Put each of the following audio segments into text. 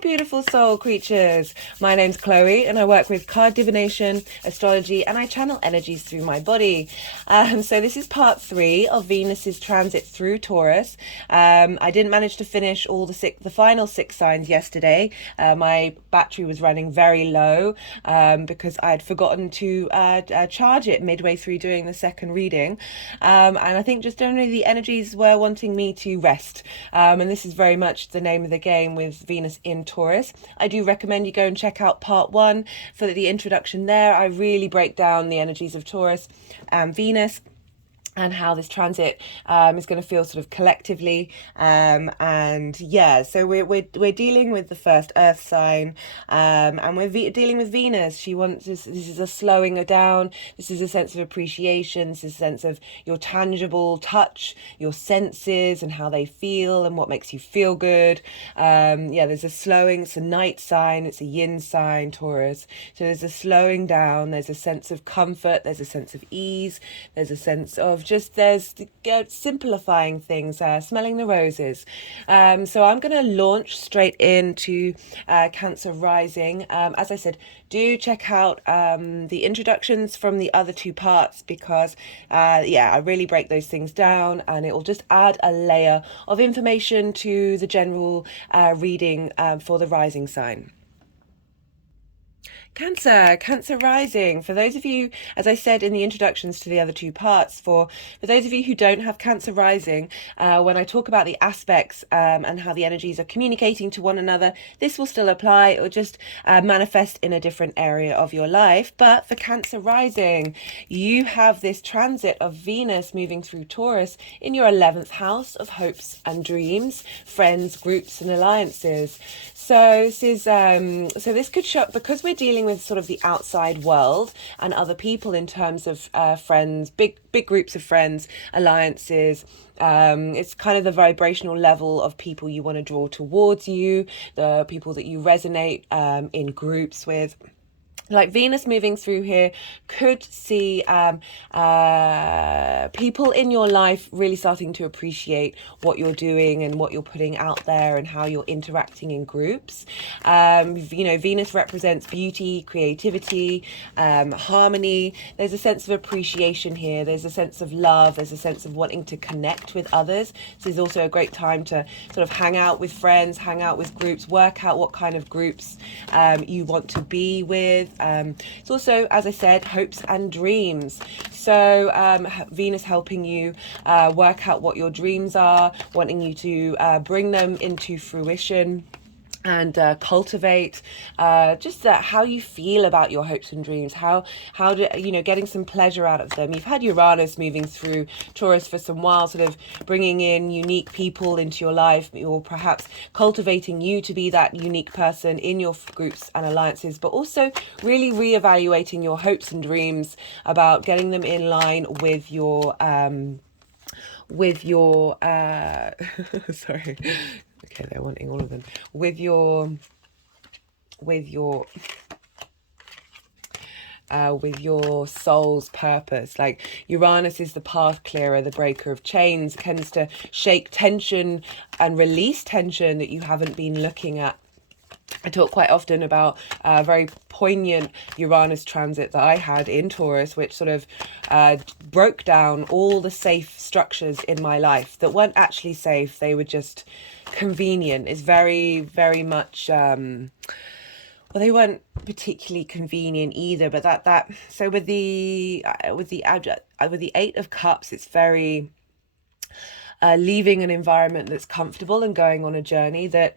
beautiful soul creatures. My name's Chloe and I work with card divination, astrology, and I channel energies through my body. So this is part 3 of Venus's transit through Taurus. I didn't manage to finish all the final 6 signs yesterday. My battery was running very low because I'd forgotten to charge it midway through doing the second reading. And I think just generally the energies were wanting me to rest. And this is very much the name of the game with Venus in Taurus. I do recommend you go and check out part 1 for the introduction there. I really break down the energies of Taurus and Venus and how this transit is going to feel sort of collectively, and yeah, so we're dealing with the first Earth sign, and we're dealing with Venus. She wants this is a slowing her down. This is a sense of appreciation. This is a sense of your tangible touch, your senses, and how they feel, and what makes you feel good. Yeah, there's a slowing. It's a night sign. It's a yin sign, Taurus. So there's a slowing down. There's a sense of comfort. There's a sense of ease. There's a sense of there's simplifying things, smelling the roses. So I'm going to launch straight into Cancer rising. As I said, do check out the introductions from the other 2 parts because yeah, I really break those things down and it will just add a layer of information to the general reading for the rising sign. Cancer rising. For those of you, as I said in the introductions to the other 2 parts, for those of you who don't have Cancer rising, when I talk about the aspects and how the energies are communicating to one another, this will still apply. It will just manifest in a different area of your life. But for Cancer rising, you have this transit of Venus moving through Taurus in your 11th house of hopes and dreams, friends, groups, and alliances. So this is so this could show, because we're dealing with sort of the outside world and other people in terms of friends, big groups of friends, alliances. It's kind of the vibrational level of people you want to draw towards you, the people that you resonate in groups with. Like Venus moving through here could see people in your life really starting to appreciate what you're doing and what you're putting out there and how you're interacting in groups. You know, Venus represents beauty, creativity, harmony. There's a sense of appreciation here. There's a sense of love. There's a sense of wanting to connect with others. So it's also a great time to sort of hang out with friends, hang out with groups, work out what kind of groups you want to be with. It's also, as I said, hopes and dreams. So Venus helping you work out what your dreams are, wanting you to bring them into fruition and cultivate just how you feel about your hopes and dreams, how do you know, getting some pleasure out of them. You've had Uranus moving through Taurus for some while, sort of bringing in unique people into your life, or perhaps cultivating you to be that unique person in your groups and alliances, but also really reevaluating your hopes and dreams about getting them in line with your sorry. Okay, they're wanting all of them. With your soul's purpose. Like Uranus is the path clearer, the breaker of chains, tends to shake tension and release tension that you haven't been looking at. I talk quite often about a very poignant Uranus transit that I had in Taurus, which sort of broke down all the safe structures in my life that weren't actually safe. They were just convenient. It's very, very much well, they weren't particularly convenient either, but that so with the 8 of Cups, it's very leaving an environment that's comfortable and going on a journey that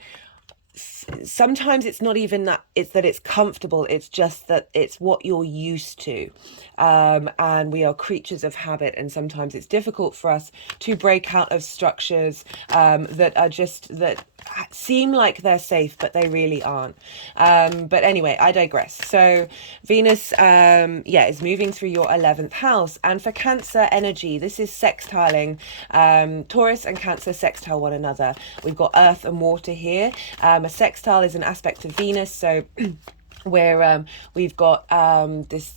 sometimes it's not even that it's comfortable, it's just that it's what you're used to, and we are creatures of habit, and sometimes it's difficult for us to break out of structures that seem like they're safe, but they really aren't. But anyway, I digress. So Venus is moving through your 11th house, and for Cancer energy, this is sextiling. Taurus and Cancer sextile one another. We've got earth and water here. A sextile is an aspect of Venus, so where we've got this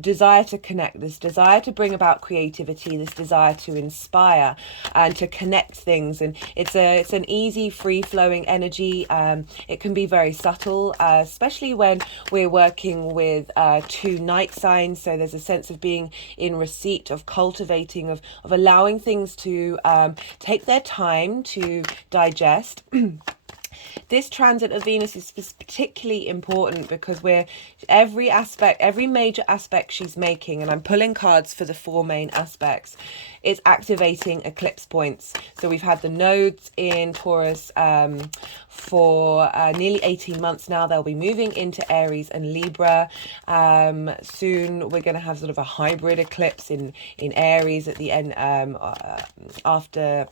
desire to connect, this desire to bring about creativity, this desire to inspire and to connect things. And it's an easy, free-flowing energy. It can be very subtle, especially when we're working with two night signs. So there's a sense of being in receipt, of cultivating, of allowing things to take their time to digest. This transit of Venus is particularly important because every major aspect she's making, and I'm pulling cards for the 4 main aspects, is activating eclipse points. So we've had the nodes in Taurus for nearly 18 months now. They'll be moving into Aries and Libra. Soon we're going to have sort of a hybrid eclipse in Aries at the end, after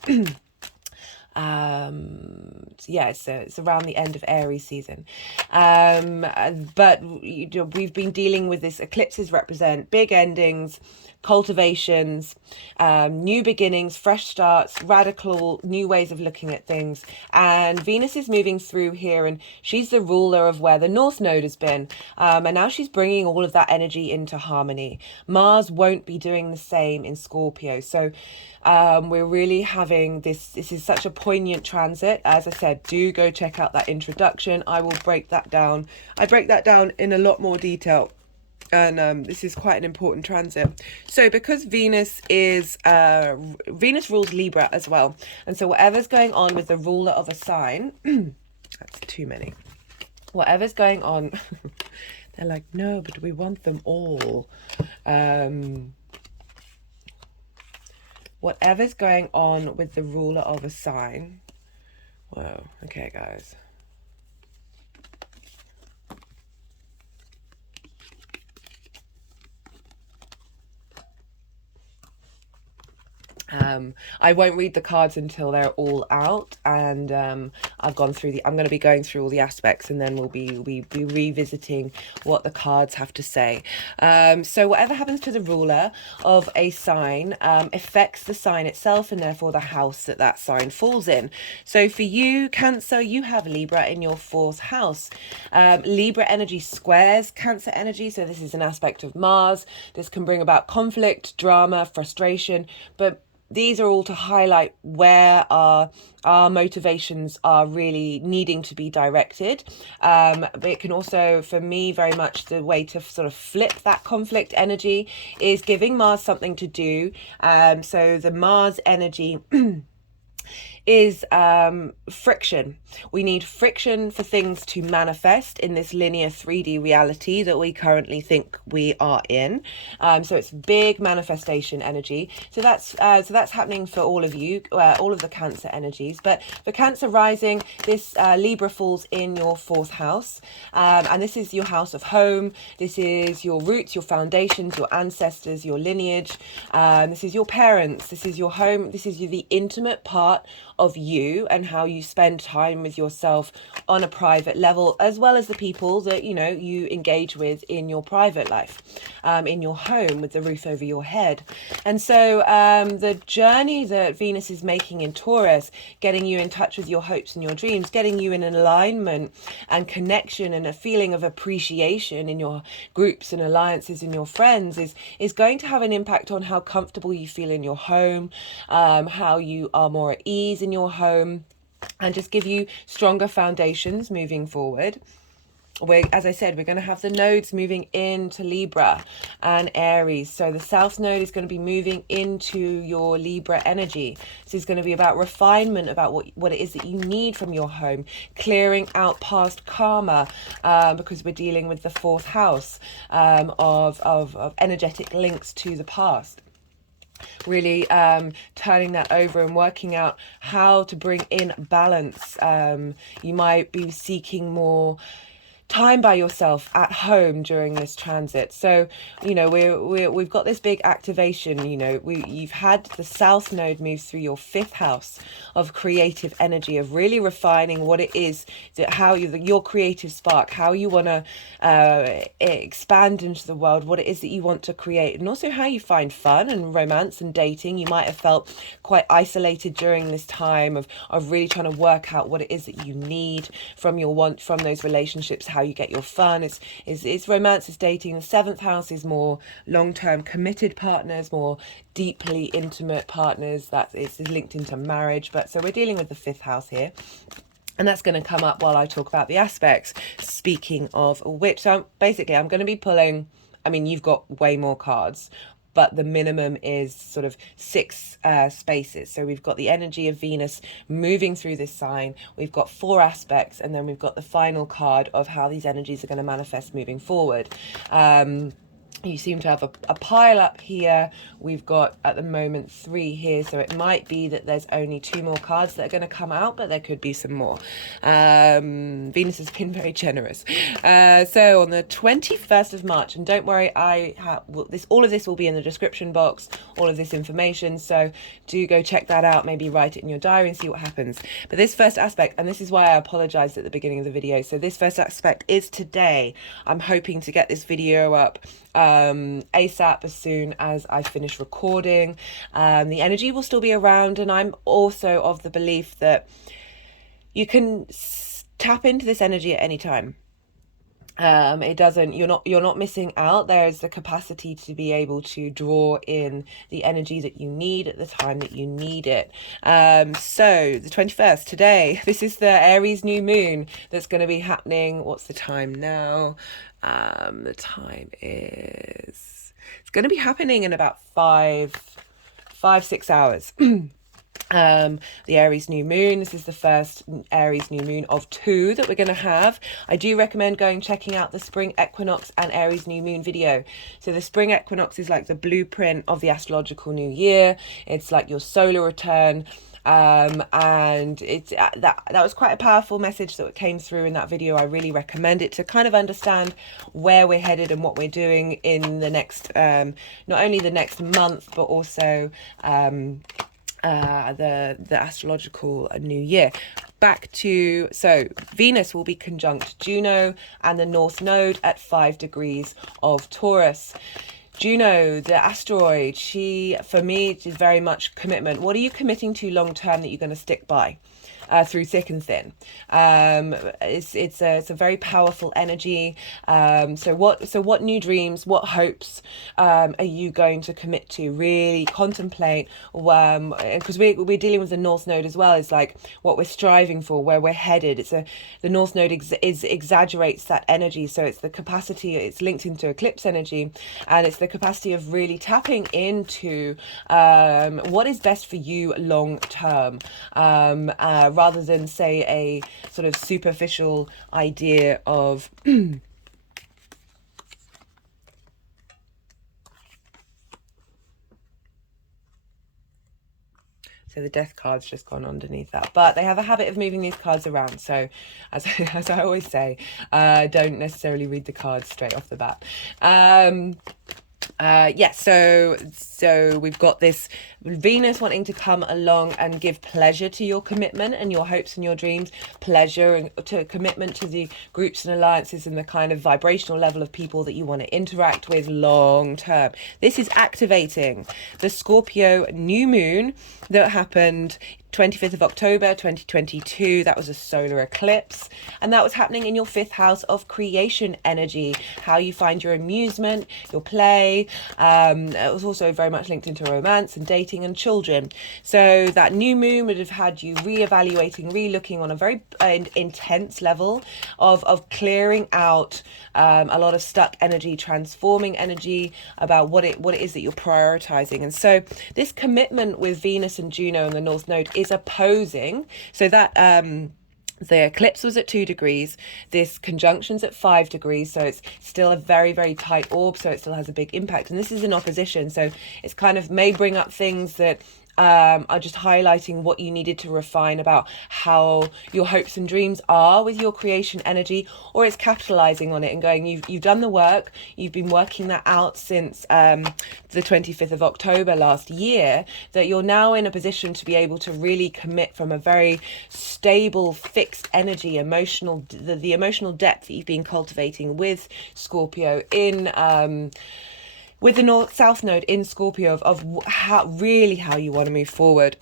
it's around the end of Aries season, but we've been dealing with this. Eclipses represent big endings, cultivations, new beginnings, fresh starts, radical new ways of looking at things. And Venus is moving through here, and she's the ruler of where the North Node has been, and now she's bringing all of that energy into harmony. Mars won't be doing the same in Scorpio, so we're really having this is such a poignant transit. As I said, do go check out that introduction. I will break that down. I break that down in a lot more detail. And this is quite an important transit. So because Venus rules Libra as well. And so whatever's going on with the ruler of a sign, that's too many. Whatever's going on, they're like, no, but we want them all. Whatever's going on with the ruler of a sign. Whoa, okay, guys. I won't read the cards until they're all out, and I've gone through I'm going to be going through all the aspects, and then we'll be revisiting what the cards have to say. So whatever happens to the ruler of a sign affects the sign itself, and therefore the house that sign falls in. So for you, Cancer, you have Libra in your 4th house. Libra energy squares Cancer energy, so this is an aspect of Mars. This can bring about conflict, drama, frustration, but these are all to highlight where our motivations are really needing to be directed. But it can also, for me, very much the way to sort of flip that conflict energy is giving Mars something to do. So the Mars energy is friction. We need friction for things to manifest in this linear 3D reality that we currently think we are in. So it's big manifestation energy. So that's happening for all of you, all of the Cancer energies. But for Cancer rising, this Libra falls in your 4th house, and this is your house of home. This is your roots, your foundations, your ancestors, your lineage. This is your parents. This is your home. This is the intimate part of you and how you spend time with yourself on a private level, as well as the people that you engage with in your private life, in your home with the roof over your head. And so the journey that Venus is making in Taurus, getting you in touch with your hopes and your dreams, getting you in an alignment and connection and a feeling of appreciation in your groups and alliances and your friends is going to have an impact on how comfortable you feel in your home, how you are more at ease in your home, and just give you stronger foundations moving forward. As I said, we're going to have the nodes moving into Libra and Aries. So the South Node is going to be moving into your Libra energy. This is going to be about refinement, about what it is that you need from your home, clearing out past karma, because we're dealing with the 4th house of energetic links to the past. Really turning that over and working out how to bring in balance. You might be seeking more time by yourself at home during this transit. So we've got this big activation. You've had the South Node move through your 5th house of creative energy, of really refining what it is that your creative spark, how you want to expand into the world, what it is that you want to create, and also how you find fun and romance and dating. You might have felt quite isolated during this time of really trying to work out what it is that you need from those relationships, how you get your fun. It's romance, it's dating. The seventh house is more long-term committed partners, more deeply intimate partners. That is linked into marriage. But so we're dealing with the fifth house here. And that's going to come up while I talk about the aspects. Speaking of which, so basically I'm going to be pulling, I mean, you've got way more cards, but the minimum is sort of 6 spaces. So we've got the energy of Venus moving through this sign. We've got 4 aspects, and then we've got the final card of how these energies are going to manifest moving forward. You seem to have a pile up here. We've got at the moment 3 here, so it might be that there's only 2 more cards that are going to come out, but there could be some more. Venus has been very generous. So on the 21st of March, and don't worry, all of this will be in the description box, all of this information, so do go check that out, maybe write it in your diary and see what happens. But this first aspect, and this is why I apologized at the beginning of the video, so this first aspect is today. I'm hoping to get this video up ASAP as soon as I finish recording. The energy will still be around, and I'm also of the belief that you can tap into this energy at any time. It doesn't, you're not missing out. There's the capacity to be able to draw in the energy that you need at the time that you need it. So the 21st, today, this is the Aries new moon that's going to be happening. What's the time now? The time is, it's going to be happening in about 5-6 hours. The Aries new moon, this is the first Aries new moon of 2 that we're going to have. I do recommend checking out the spring equinox and Aries new moon video. So the spring equinox is like the blueprint of the astrological new year. It's like your solar return. And it's that was quite a powerful message that came through in that video. I really recommend it to kind of understand where we're headed and what we're doing in the next not only the next month, but also the astrological new year. Back to, so Venus will be conjunct Juno and the North Node at 5 degrees of Taurus. Juno, the asteroid, for me, it is very much commitment. What are you committing to long term that you're going to stick by? Through thick and thin. It's a very powerful energy. So what new dreams, what hopes are you going to commit to? Really contemplate, because we're dealing with the North Node as well. It's like what we're striving for, where we're headed. The North Node exaggerates that energy. So it's the capacity. It's linked into eclipse energy, and it's the capacity of really tapping into what is best for you long term. Rather than, say, a sort of superficial idea of So the death card's just gone underneath that. But they have a habit of moving these cards around. So as I always say, don't necessarily read the cards straight off the bat. So we've got this Venus wanting to come along and give pleasure to your commitment and your hopes and your dreams, pleasure and to commitment to the groups and alliances and the kind of vibrational level of people that you want to interact with long term. This is activating the Scorpio new moon that happened 25th of October 2022. That was a solar eclipse, and that was happening in your 5th house of creation energy, how you find your amusement, your play. It was also very much linked into romance and dating and children. So that new moon would have had you reevaluating, relooking on a very intense level of clearing out a lot of stuck energy, transforming energy about what it is that you're prioritizing. And so this commitment with Venus and Juno and the North Node is opposing, so that the eclipse was at 2 degrees, this conjunction's at 5 degrees, so it's still a very, very tight orb, so it still has a big impact, and this is in opposition, so it's kind of may bring up things that are just highlighting what you needed to refine about how your hopes and dreams are with your creation energy, or it's capitalizing on it and going, you've done the work, you've been working that out since the 25th of October last year, that you're now in a position to be able to really commit from a very stable, fixed energy, the emotional depth that you've been cultivating with Scorpio in with the North-South node in Scorpio of how you want to move forward.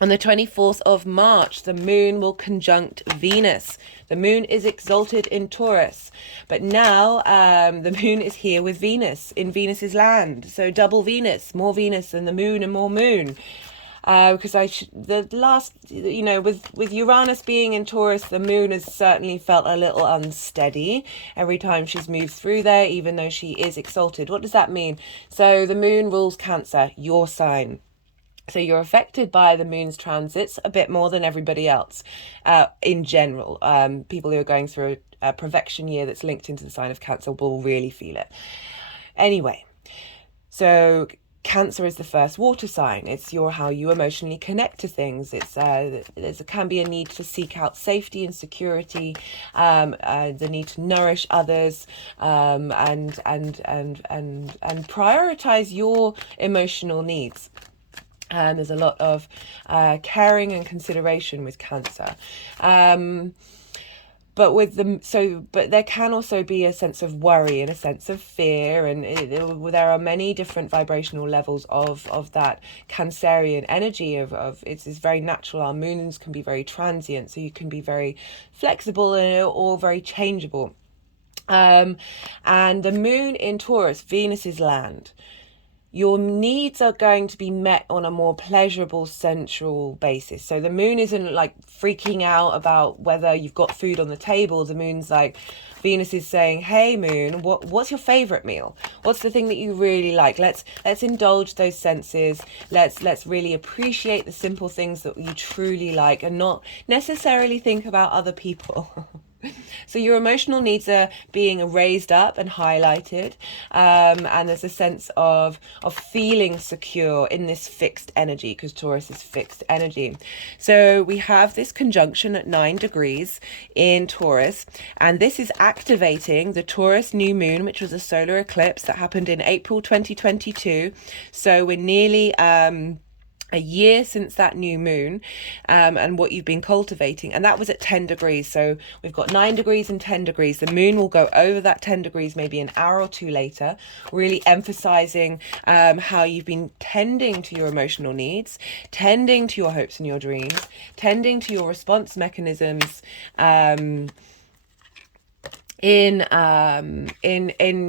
On the 24th of March, the moon will conjunct Venus. The moon is exalted in Taurus, but now the moon is here with Venus in Venus's land. So double Venus, more Venus than the moon and more moon. Because the last, with Uranus being in Taurus, the moon has certainly felt a little unsteady every time she's moved through there, even though she is exalted. What does that mean? So the moon rules Cancer, your sign. So you're affected by the moon's transits a bit more than everybody else in general. People who are going through a profection year that's linked into the sign of Cancer will really feel it. Anyway, so Cancer is the first water sign. It's how you emotionally connect to things. There can be a need to seek out safety and security, the need to nourish others, and prioritize your emotional needs. There's a lot of caring and consideration with Cancer. But there can also be a sense of worry and a sense of fear, and there are many different vibrational levels of that Cancerian energy. It's very natural. Our moons can be very transient, so you can be very flexible or very changeable. And the moon in Taurus, Venus's land. Your needs are going to be met on a more pleasurable, sensual basis. So the moon isn't like freaking out about whether you've got food on the table. The moon's like, Venus is saying, hey moon, what's your favorite meal? What's the thing that you really like? Let's indulge those senses. Let's really appreciate the simple things that you truly like and not necessarily think about other people. So your emotional needs are being raised up and highlighted, and there's a sense of feeling secure in this fixed energy, because Taurus is fixed energy. So we have this conjunction at 9 degrees in Taurus, and this is activating the Taurus new moon, which was a solar eclipse that happened in April 2022. So we're nearly a year since that new moon, and what you've been cultivating, and that was at 10 degrees. So we've got 9 degrees and 10 degrees. The moon will go over that 10 degrees maybe an hour or two later, really emphasizing how you've been tending to your emotional needs, tending to your hopes and your dreams, tending to your response mechanisms, in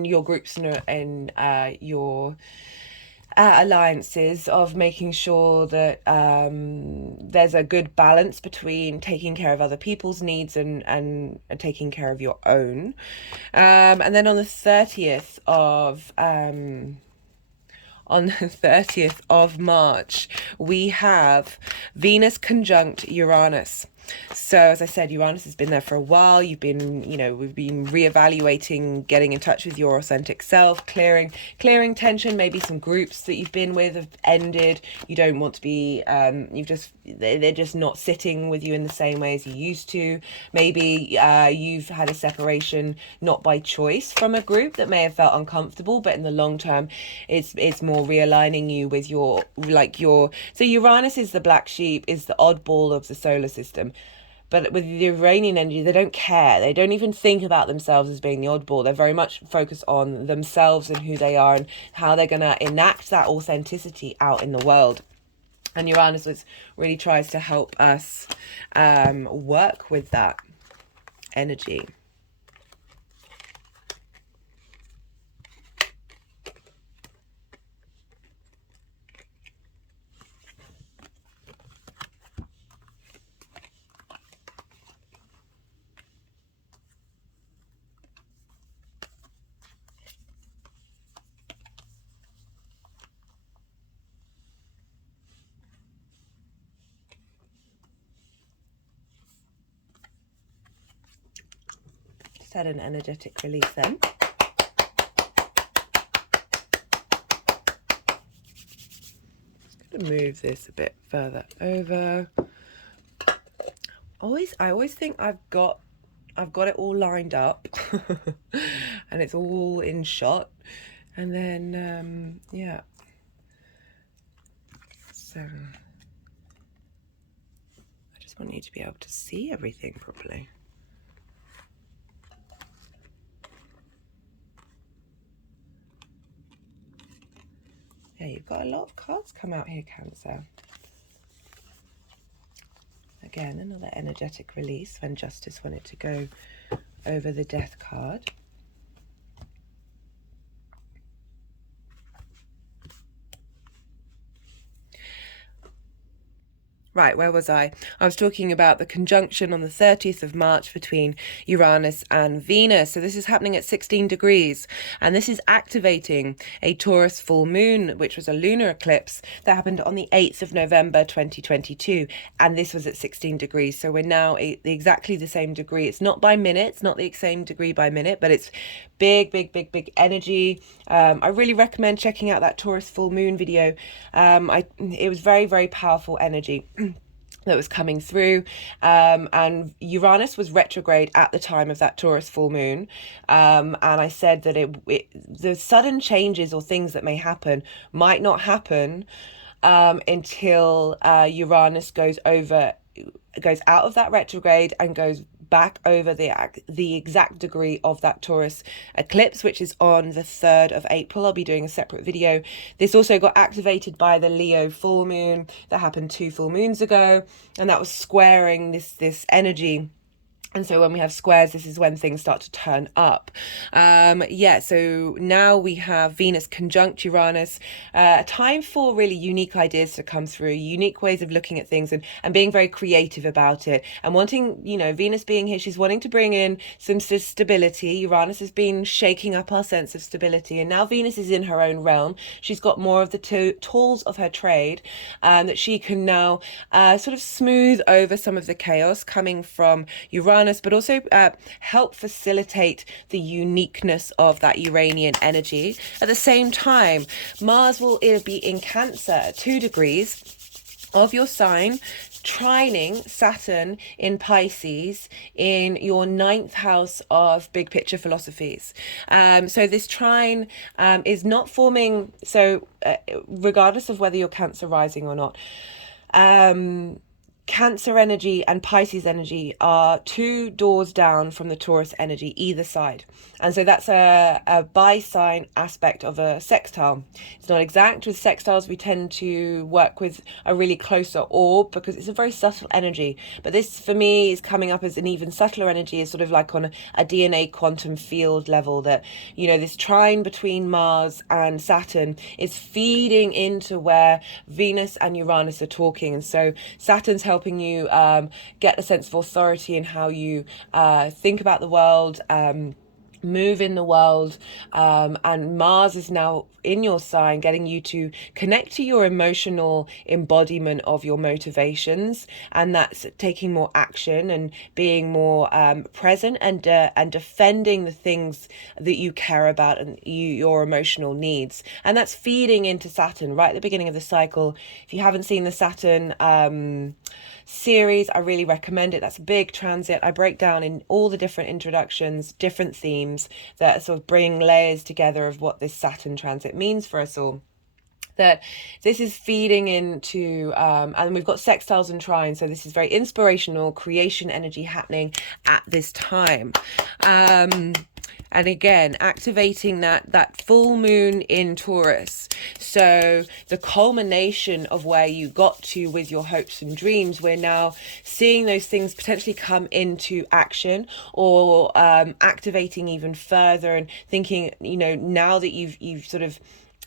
your groups and in your alliances, of making sure that there's a good balance between taking care of other people's needs and taking care of your own. And then on the 30th of March, we have Venus conjunct Uranus. So as I said, Uranus has been there for a while. We've been reevaluating, getting in touch with your authentic self, clearing tension. Maybe some groups that you've been with have ended. You don't want to be, they're just not sitting with you in the same way as you used to. Maybe you've had a separation not by choice from a group that may have felt uncomfortable, but in the long term, it's more realigning you with so Uranus is the black sheep, is the oddball of the solar system. But with the Uranian energy, they don't care. They don't even think about themselves as being the oddball. They're very much focused on themselves and who they are and how they're going to enact that authenticity out in the world. And Uranus really tries to help us work with that energy. Had an energetic release then. Just going to move this a bit further over. I always think I've got it all lined up and it's all in shot, and then yeah. So I just want you to be able to see everything properly. Yeah, you've got a lot of cards come out here, Cancer. again, another energetic release when Justice wanted to go over the Death card. Right, where was I? I was talking about the conjunction on the 30th of March between Uranus and Venus. So this is happening at 16 degrees, and this is activating a Taurus full moon, which was a lunar eclipse that happened on the 8th of November 2022, and this was at 16 degrees. So we're now exactly the same degree. It's not by minute, it's not the same degree by minute, but it's big energy. I really recommend checking out that Taurus full moon video. It was very powerful energy that was coming through, and Uranus was retrograde at the time of that Taurus full moon, and I said that the sudden changes or things that may happen might not happen until Uranus goes out of that retrograde and goes back over the exact degree of that Taurus eclipse, which is on the 3rd of April. I'll be doing a separate video. This also got activated by the Leo full moon that happened 2 full moons ago, and that was squaring this energy. And so when we have squares, this is when things start to turn up. So now we have Venus conjunct Uranus, a time for really unique ideas to come through, unique ways of looking at things and being very creative about it. And wanting, Venus being here, she's wanting to bring in some stability. Uranus has been shaking up our sense of stability. And now Venus is in her own realm. She's got more of the tools of her trade that she can now sort of smooth over some of the chaos coming from Uranus, but also help facilitate the uniqueness of that Uranian energy. At the same time, Mars will be in Cancer at 2 degrees of your sign, trining Saturn in Pisces in your 9th house of big picture philosophies. So this trine is not forming, regardless of whether you're Cancer rising or not, Cancer energy and Pisces energy are 2 doors down from the Taurus energy, either side. And so that's a bi-sign aspect of a sextile. It's not exact. With sextiles, we tend to work with a really closer orb because it's a very subtle energy. But this, for me, is coming up as an even subtler energy, is sort of like on a DNA quantum field level, that, this trine between Mars and Saturn is feeding into where Venus and Uranus are talking. And so Saturn's helping you get a sense of authority in how you think about the world, move in the world, and Mars is now in your sign, getting you to connect to your emotional embodiment of your motivations, and that's taking more action and being more present and defending the things that you care about and your emotional needs. And that's feeding into Saturn right at the beginning of the cycle. If you haven't seen the Saturn series, I really recommend it. That's a big transit. I break down in all the different introductions, different themes that sort of bring layers together of what this Saturn transit means for us all. That this is feeding into, and we've got sextiles and trines, so this is very inspirational, creation energy happening at this time. And again, activating that full moon in Taurus. So the culmination of where you got to with your hopes and dreams, we're now seeing those things potentially come into action, or activating even further, and thinking, now that you've sort of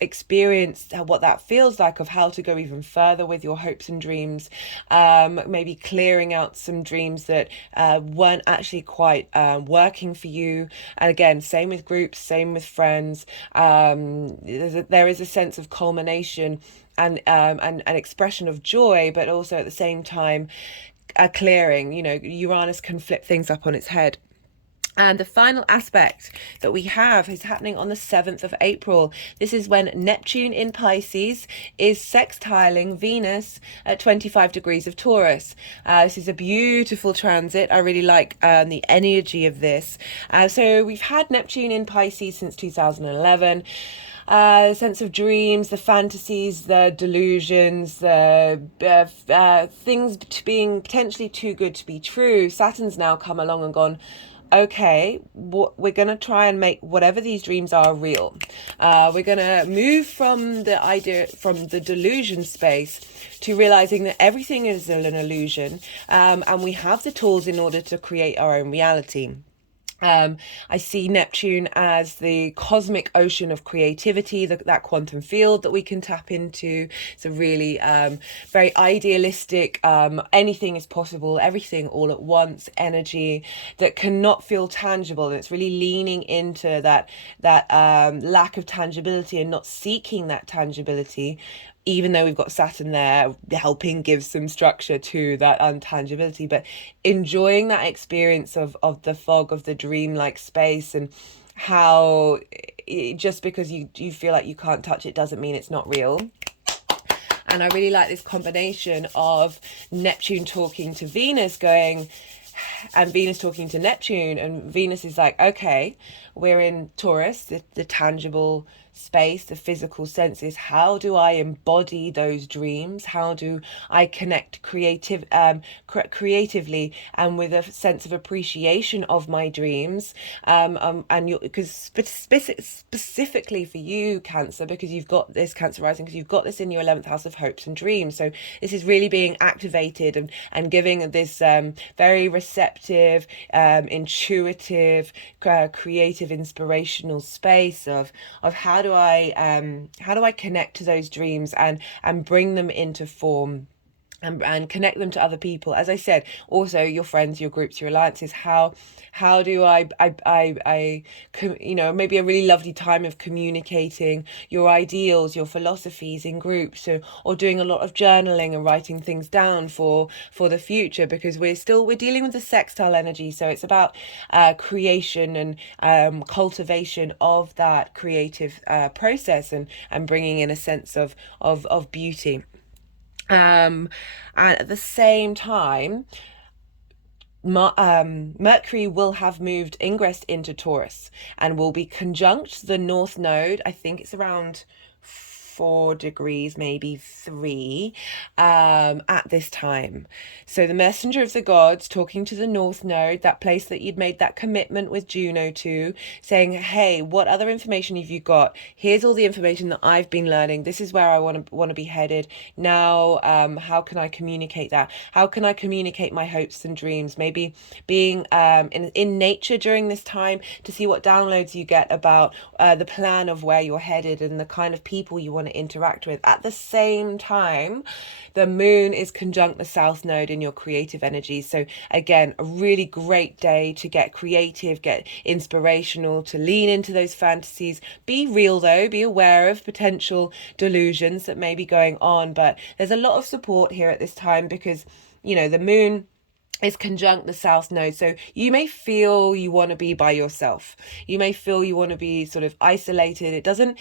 experienced what that feels like, of how to go even further with your hopes and dreams, maybe clearing out some dreams that weren't actually quite working for you. And again, same with groups, same with friends. There is a sense of culmination and an expression of joy, but also at the same time a clearing. Uranus can flip things up on its head. And the final aspect that we have is happening on the 7th of April. This is when Neptune in Pisces is sextiling Venus at 25 degrees of Taurus. This is a beautiful transit. I really like the energy of this. So we've had Neptune in Pisces since 2011. The sense of dreams, the fantasies, the delusions, the things being potentially too good to be true. Saturn's now come along and gone, okay, we're going to try and make whatever these dreams are real. We're going to move from the idea, from the delusion space, to realizing that everything is an illusion, and we have the tools in order to create our own reality. I see Neptune as the cosmic ocean of creativity, that quantum field that we can tap into. It's a really very idealistic, anything is possible, everything all at once energy that cannot feel tangible. And it's really leaning into that lack of tangibility and not seeking that tangibility, even though we've got Saturn there helping give some structure to that untangibility, but enjoying that experience of the fog, of the dreamlike space, and how just because you feel like you can't touch it doesn't mean it's not real. And I really like this combination of Neptune talking to Venus, going, and Venus talking to Neptune, and Venus is like, okay, we're in Taurus, the tangible space, the physical senses. How do I embody those dreams? How do I connect creatively and with a sense of appreciation of my dreams? And you, because specifically for you, Cancer, because you've got this Cancer rising, because you've got this in your 11th house of hopes and dreams. So this is really being activated and giving this very receptive, intuitive, creative, inspirational space of how do I connect to those dreams and bring them into form, and connect them to other people. As I said, also your friends, your groups, your alliances. How do I maybe a really lovely time of communicating your ideals, your philosophies in groups, or doing a lot of journaling and writing things down for the future, because we're dealing with the sextile energy. So it's about creation and cultivation of that creative process, and bringing in a sense of beauty. And at the same time, Mercury will have moved ingress into Taurus and will be conjunct the North Node. I think it's around 4 degrees, maybe 3, at this time. So the messenger of the gods talking to the North Node, that place that you'd made that commitment with Juno to, saying, hey, what other information have you got? Here's all the information that I've been learning. This is where I want to be headed. Now, how can I communicate that? How can I communicate my hopes and dreams? Maybe being in nature during this time to see what downloads you get about the plan of where you're headed and the kind of people you want to interact with. At the same time, the moon is conjunct the South Node in your creative energy. So again, a really great day to get creative, get inspirational, to lean into those fantasies. Be real though, be aware of potential delusions that may be going on, but there's a lot of support here at this time, because the moon is conjunct the South Node. So you may feel you want to be by yourself. You may feel you want to be sort of isolated. It doesn't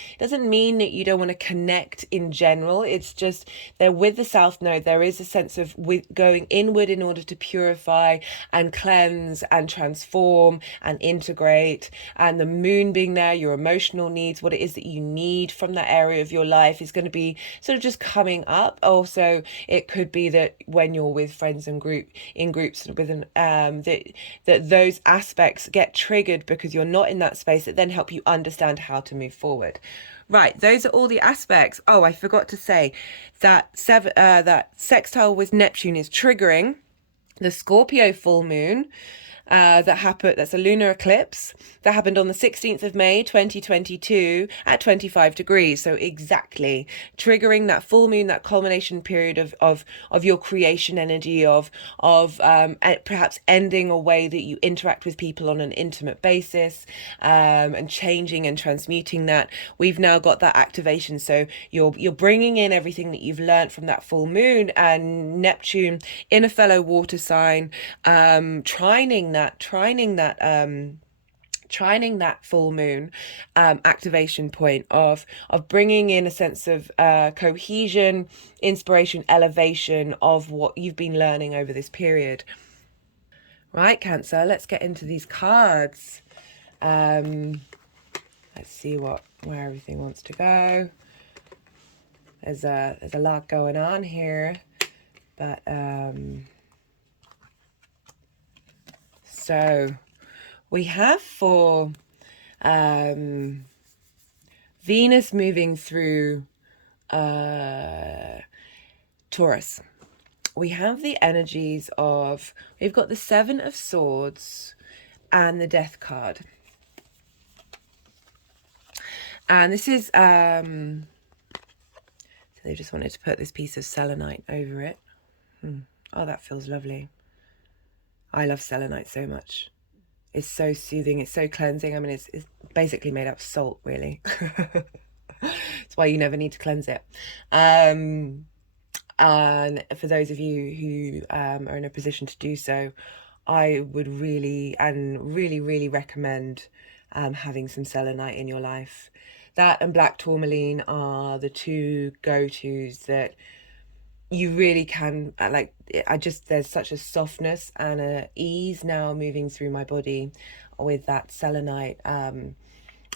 mean that you don't want to connect in general. It's just that with the South Node, there is a sense of going inward in order to purify and cleanse and transform and integrate. And the moon being there, your emotional needs, what it is that you need from that area of your life, is going to be sort of just coming up. Also, it could be that when you're with friends and groups with that those aspects get triggered because you're not in that space, that then help you understand how to move forward. Right, those are all the aspects. Oh, I forgot to say that that sextile with Neptune is triggering the Scorpio full moon that's a lunar eclipse that happened on the 16th of May 2022 at 25 degrees. So exactly triggering that full moon, that culmination period of your creation energy, of perhaps ending a way that you interact with people on an intimate basis, and changing and transmuting that. We've now got that activation. So you're bringing in everything that you've learned from that full moon, and Neptune in a fellow water sign, trining that full moon activation point of bringing in a sense of cohesion, inspiration, elevation of what you've been learning over this period. Right, Cancer, let's get into these cards. Let's see where everything wants to go. There's a lot going on here, but so we have for Venus moving through Taurus, we have the energies of, we've got the Seven of Swords and the Death card. And this is, so they just wanted to put this piece of selenite over it. Oh, that feels lovely. I love selenite so much. It's so soothing. It's so cleansing. I mean, it's basically made up of salt, really. That's why you never need to cleanse it. And for those of you who are in a position to do so, I would really recommend having some selenite in your life. That and black tourmaline are the two go-tos that you really can, like, there's such a softness and a ease now moving through my body with that selenite.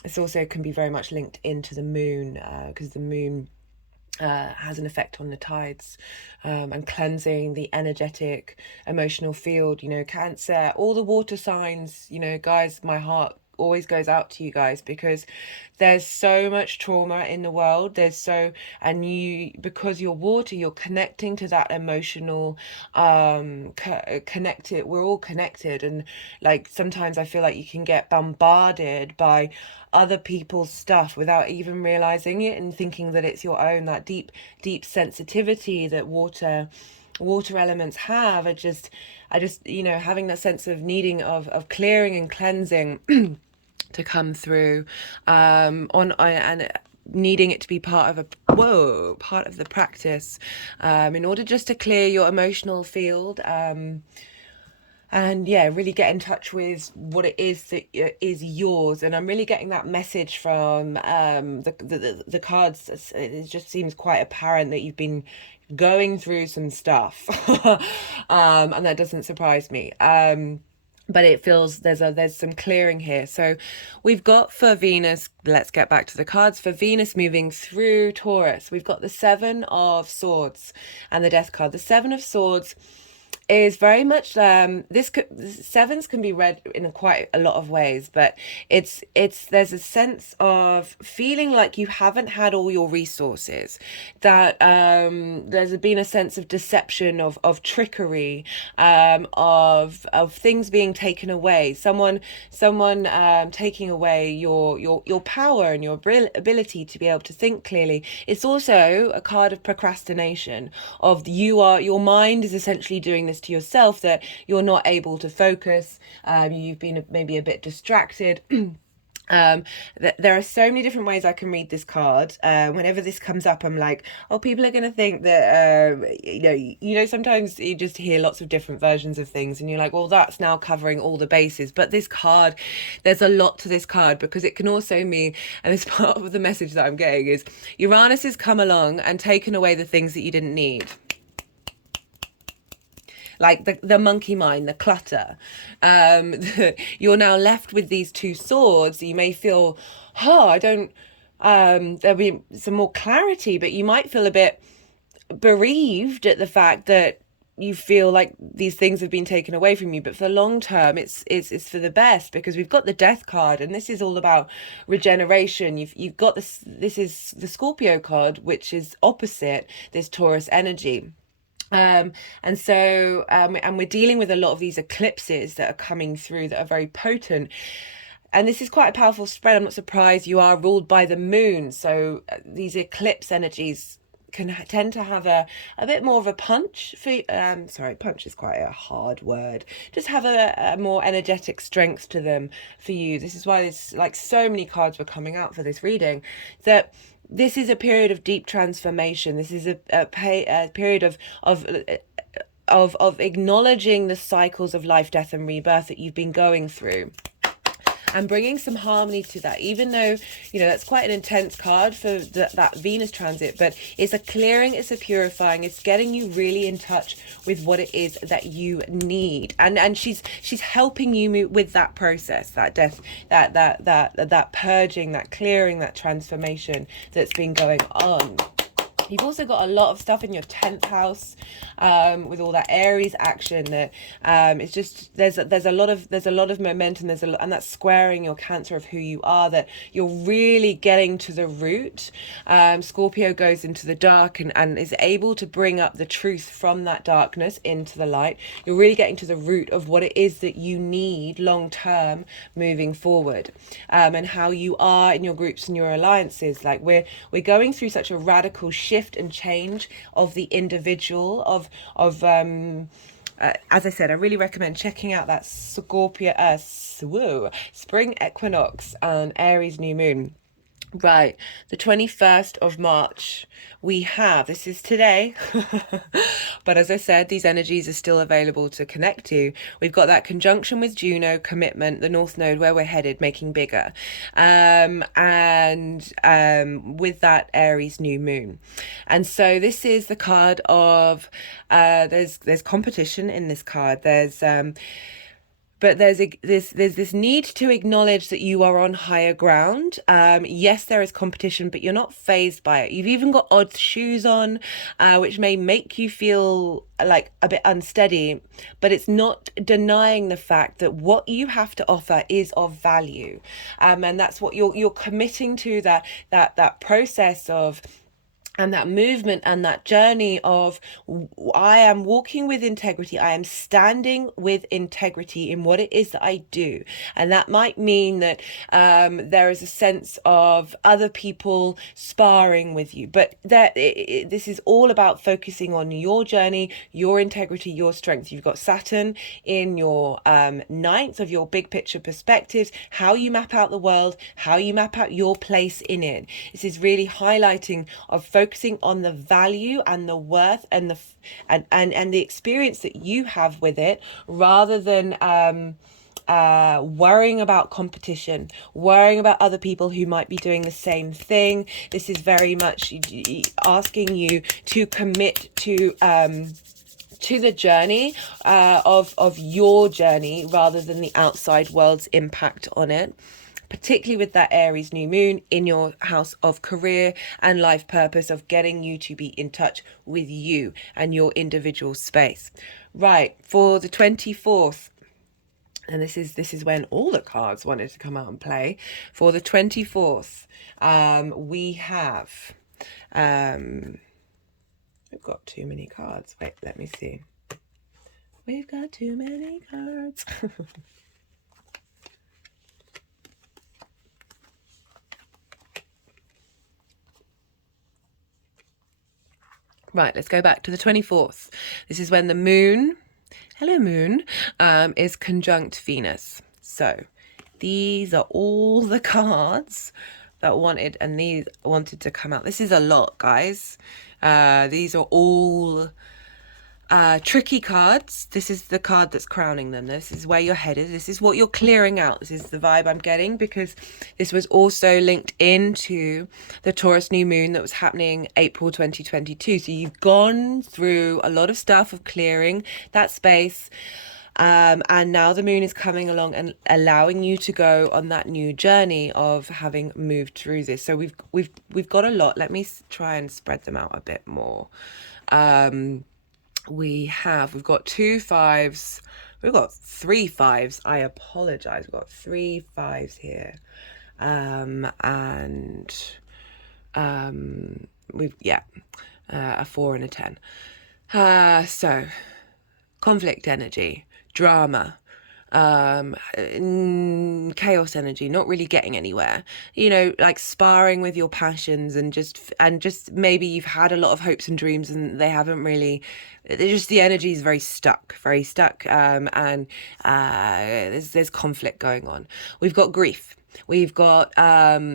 It's also can be very much linked into the moon, because the moon has an effect on the tides, and cleansing the energetic, emotional field. You know, Cancer, all the water signs, you know, guys, my heart always goes out to you guys, because there's so much trauma in the world. And you, because you're water, you're connecting to that emotional, connected, we're all connected. And like, sometimes I feel like you can get bombarded by other people's stuff without even realizing it and thinking that it's your own. That deep sensitivity that water elements have. I just, you know, having that sense of needing of clearing and cleansing to come through, and needing it to be part of the practice, in order just to clear your emotional field, and yeah, really get in touch with what it is that is yours. And I'm really getting that message from the cards. It just seems quite apparent that you've been going through some stuff, and that doesn't surprise me. But it feels there's some clearing here. So we've got for Venus, let's get back to the cards. For Venus moving through Taurus, we've got the Seven of Swords and the Death card. The Seven of Swords is very much, sevens can be read in quite a lot of ways, but there's a sense of feeling like you haven't had all your resources, that there's been a sense of deception, of trickery, of things being taken away, someone taking away your power and your ability to be able to think clearly. It's also a card of procrastination, of your mind is essentially doing this to yourself, that you're not able to focus, you've been maybe a bit distracted. There are so many different ways I can read this card. Whenever this comes up, I'm like, oh, people are going to think that, you know, sometimes you just hear lots of different versions of things and you're like, well, that's now covering all the bases. But this card, there's a lot to this card, because it can also mean, and this part of the message that I'm getting is, Uranus has come along and taken away the things that you didn't need. Like the monkey mind, the clutter. You're now left with these two swords. You may feel, there'll be some more clarity, but you might feel a bit bereaved at the fact that you feel like these things have been taken away from you. But for the long term, it's for the best, because we've got the Death card, and this is all about regeneration. You've got this is the Scorpio card, which is opposite this Taurus energy. And we're dealing with a lot of these eclipses that are coming through that are very potent. And this is quite a powerful spread. I'm not surprised you are ruled by the moon. So these eclipse energies can tend to have a bit more of a punch. Punch is quite a hard word. Just have a more energetic strength to them for you. This is why there's like so many cards were coming out for this reading, that this is a period of deep transformation. This is a period of acknowledging the cycles of life, death, and rebirth that you've been going through, and bringing some harmony to that. Even though, you know, that's quite an intense card for that Venus transit, but it's a clearing, it's a purifying, it's getting you really in touch with what it is that you need. And she's helping you with that process, that death, that purging, that clearing, that transformation that's been going on. You've also got a lot of stuff in your 10th house, with all that Aries action. That it's just there's a lot of momentum. And that's squaring your Cancer of who you are. That you're really getting to the root. Scorpio goes into the dark and is able to bring up the truth from that darkness into the light. You're really getting to the root of what it is that you need long term moving forward, and how you are in your groups and your alliances. Like we're going through such a radical shift and change of the individual as I said, I really recommend checking out that Scorpio spring equinox and Aries new moon. Right, the 21st of March, we have, this is today, but as I said, these energies are still available to connect to. We've got that conjunction with Juno, commitment, the North Node, where we're headed, making bigger, and with that Aries new moon. And so this is the card of, there's competition in this card. But there's this need to acknowledge that you are on higher ground. Yes, there is competition, but you're not fazed by it. You've even got odd shoes on, which may make you feel like a bit unsteady, but it's not denying the fact that what you have to offer is of value. And that's what you're committing to, that process of, and that movement and that journey of, I am walking with integrity. I am standing with integrity in what it is that I do. And that might mean that there is a sense of other people sparring with you. But this is all about focusing on your journey, your integrity, your strength. You've got Saturn in your ninth of your big picture perspectives, how you map out the world, how you map out your place in it. This is really highlighting of focusing on the value and the worth and the experience that you have with it, rather than worrying about competition, worrying about other people who might be doing the same thing. This is very much asking you to commit to the journey of your journey, rather than the outside world's impact on it, particularly with that Aries new moon in your house of career and life purpose, of getting you to be in touch with you and your individual space. Right, for the 24th, and this is when all the cards wanted to come out and play. For the 24th, we have, we've got too many cards. Wait, let me see. We've got too many cards. Right, let's go back to the 24th. This is when the moon, hello moon, is conjunct Venus. So these are all the cards that wanted to come out. This is a lot, guys. These are all tricky cards. This is the card that's crowning them. This is where you're headed. This is what you're clearing out. This is the vibe I'm getting, because this was also linked into the Taurus new moon that was happening April 2022. So you've gone through a lot of stuff of clearing that space. And now the moon is coming along and allowing you to go on that new journey of having moved through this. So we've got a lot. Let me try and spread them out a bit more. We've got 2 5s, we've got 3 5s. I apologize, we've got 3 5s here, and a 4 and a 10. So conflict energy, drama, chaos energy, not really getting anywhere, like sparring with your passions, and just maybe you've had a lot of hopes and dreams and they haven't really, the energy is very stuck, and there's conflict going on. We've got grief. We've got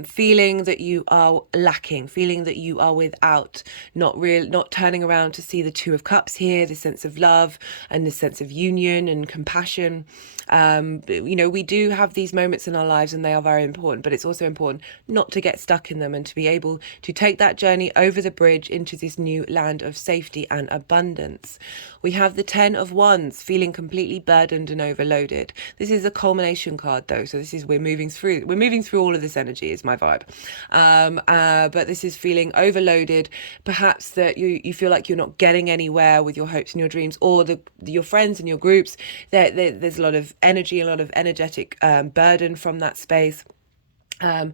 feeling that you are lacking, feeling that you are without, not turning around to see the 2 of Cups here, the sense of love and the sense of union and compassion. We do have these moments in our lives and they are very important, but it's also important not to get stuck in them and to be able to take that journey over the bridge into this new land of safety and abundance. We have the 10 of Wands, feeling completely burdened and overloaded. This is a culmination card though, so this is we're moving through we're moving through all of this energy is my vibe. But this is feeling overloaded, perhaps that you feel like you're not getting anywhere with your hopes and your dreams, or your friends and your groups. There's a lot of energy, a lot of energetic burden from that space. Or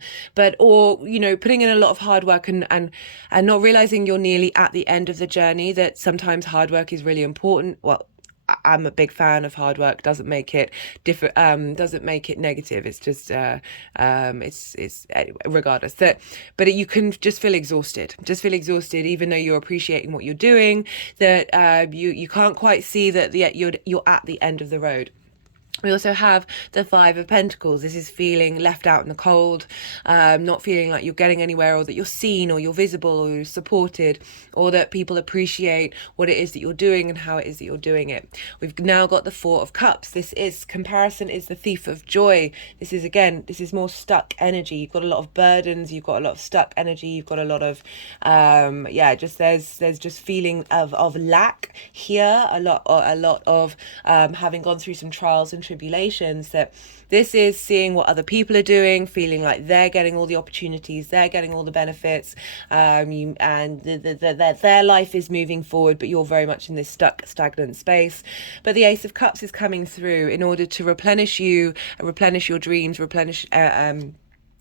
putting in a lot of hard work and not realizing you're nearly at the end of the journey, that sometimes hard work is really important. Well, I'm a big fan of hard work. Doesn't make it different. Doesn't make it negative. It's just it's anyway, regardless that. But you can just feel exhausted. Just feel exhausted, even though you're appreciating what you're doing. That you can't quite see that you're at the end of the road. We also have the Five of Pentacles. This is feeling left out in the cold, not feeling like you're getting anywhere, or that you're seen, or you're visible, or you're supported, or that people appreciate what it is that you're doing and how it is that you're doing it. We've now got the Four of Cups. This is comparison is the thief of joy. This is more stuck energy. You've got a lot of burdens. You've got a lot of stuck energy. You've got a lot of there's just feeling of lack here. A lot of having gone through some trials and tribulations. That this is seeing what other people are doing, feeling like they're getting all the opportunities, they're getting all the benefits, and their life is moving forward, but you're very much in this stagnant space. But the Ace of Cups is coming through in order to replenish you, replenish your dreams, replenish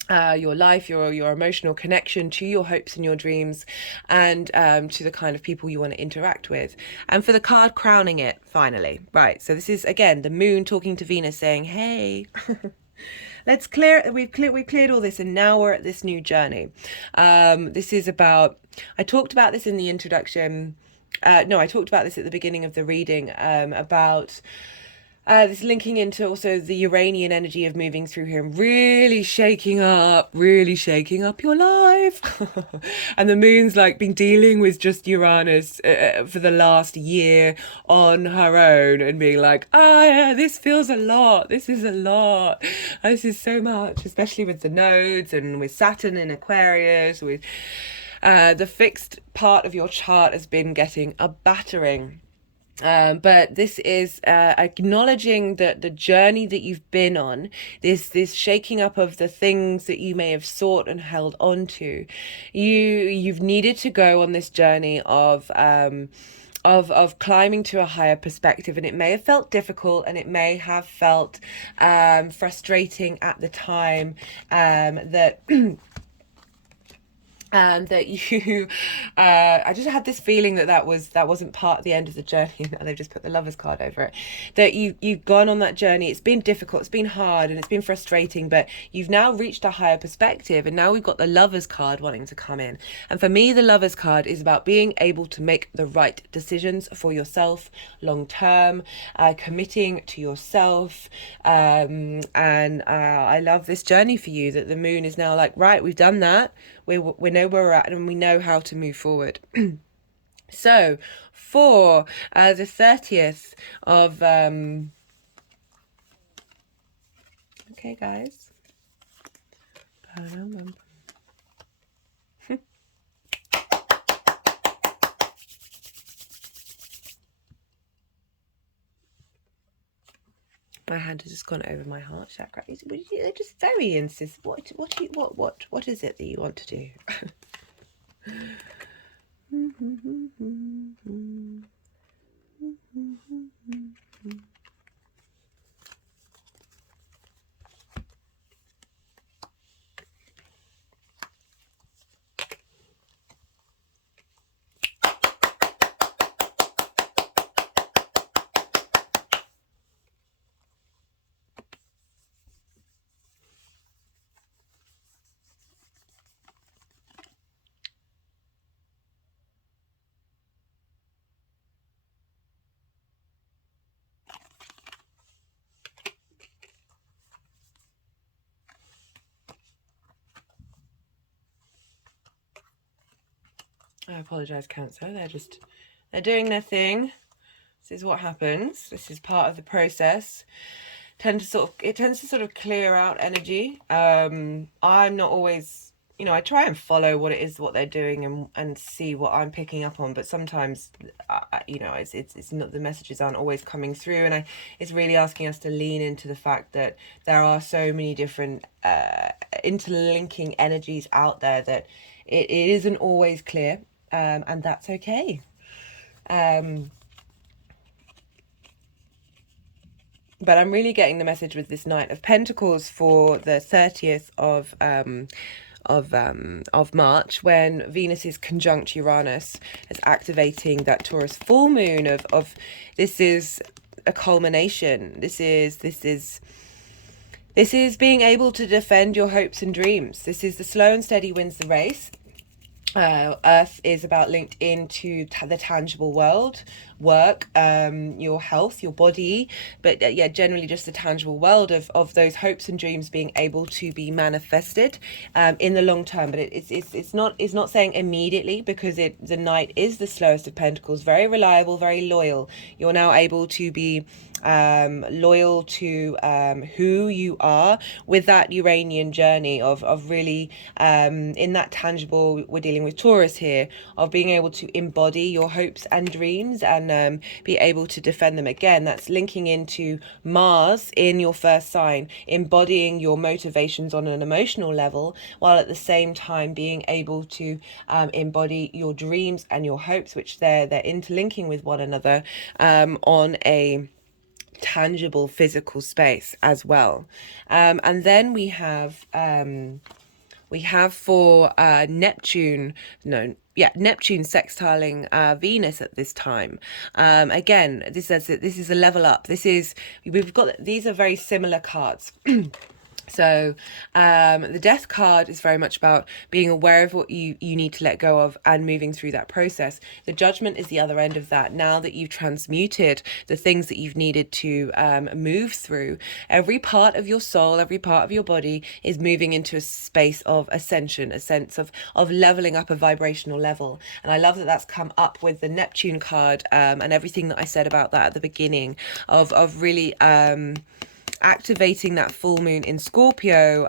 your life, your emotional connection to your hopes and your dreams, and to the kind of people you want to interact with. And for the card crowning it, finally, right, so this is again the moon talking to Venus, saying, hey, let's we've cleared all this, and now we're at this new journey. This is about, I talked about this in the introduction, I talked about this at the beginning of the reading, about this linking into also the Uranian energy of moving through here and really shaking up your life. And the moon's like been dealing with just Uranus for the last year on her own, and being like, yeah, this feels a lot. This is a lot. This is so much, especially with the nodes and with Saturn in Aquarius, with the fixed part of your chart has been getting a battering. But this is acknowledging that the journey that you've been on, this shaking up of the things that you may have sought and held on to. You've needed to go on this journey of climbing to a higher perspective, and it may have felt difficult, and it may have felt frustrating at the time, that and that you I just had this feeling that wasn't part of the end of the journey. And they've just put the Lovers card over it, that you've gone on that journey. It's been difficult, it's been hard, and it's been frustrating, but you've now reached a higher perspective, and now we've got the Lovers card wanting to come in. And for me, the Lovers card is about being able to make the right decisions for yourself long term, committing to yourself, and I love this journey for you, that the moon is now like, right, we've done that, we know where we're at, and we know how to move forward. So for the 30th of okay guys, my hand has just gone over my heart chakra. They're just very insist. What is it that you want to do? I apologize, Cancer. They're doing their thing. This is what happens. This is part of the process. It tends to sort of clear out energy. I'm not always, I try and follow what it is, what they're doing, and see what I'm picking up on. But sometimes, it's not, the messages aren't always coming through, and it's really asking us to lean into the fact that there are so many different interlinking energies out there that it isn't always clear, and that's okay. But I'm really getting the message with this Knight of Pentacles for the 30th of March, when Venus is conjunct Uranus. It's activating that Taurus full moon of this is a culmination. This is being able to defend your hopes and dreams. This is the slow and steady wins the race. Earth is about linked into the tangible world, work, your health, your body, but yeah, generally just the tangible world of those hopes and dreams being able to be manifested in the long term. But it's not saying immediately, because the Knight is the slowest of Pentacles, very reliable, very loyal. You're now able to be loyal to who you are with that Uranian journey of really in that tangible, we're dealing with Taurus here, of being able to embody your hopes and dreams and be able to defend them. Again, that's linking into Mars in your first sign, embodying your motivations on an emotional level, while at the same time being able to embody your dreams and your hopes, which they're interlinking with one another on a tangible physical space as well. And then we have for Neptune sextiling Venus at this time. Again, this is a level up. These are very similar cards. So the Death card is very much about being aware of what you need to let go of and moving through that process. The Judgment is the other end of that. Now that you've transmuted the things that you've needed to move through, every part of your soul, every part of your body is moving into a space of ascension, a sense of leveling up a vibrational level. And I love that that's come up with the Neptune card and everything that I said about that at the beginning of really activating that full moon in Scorpio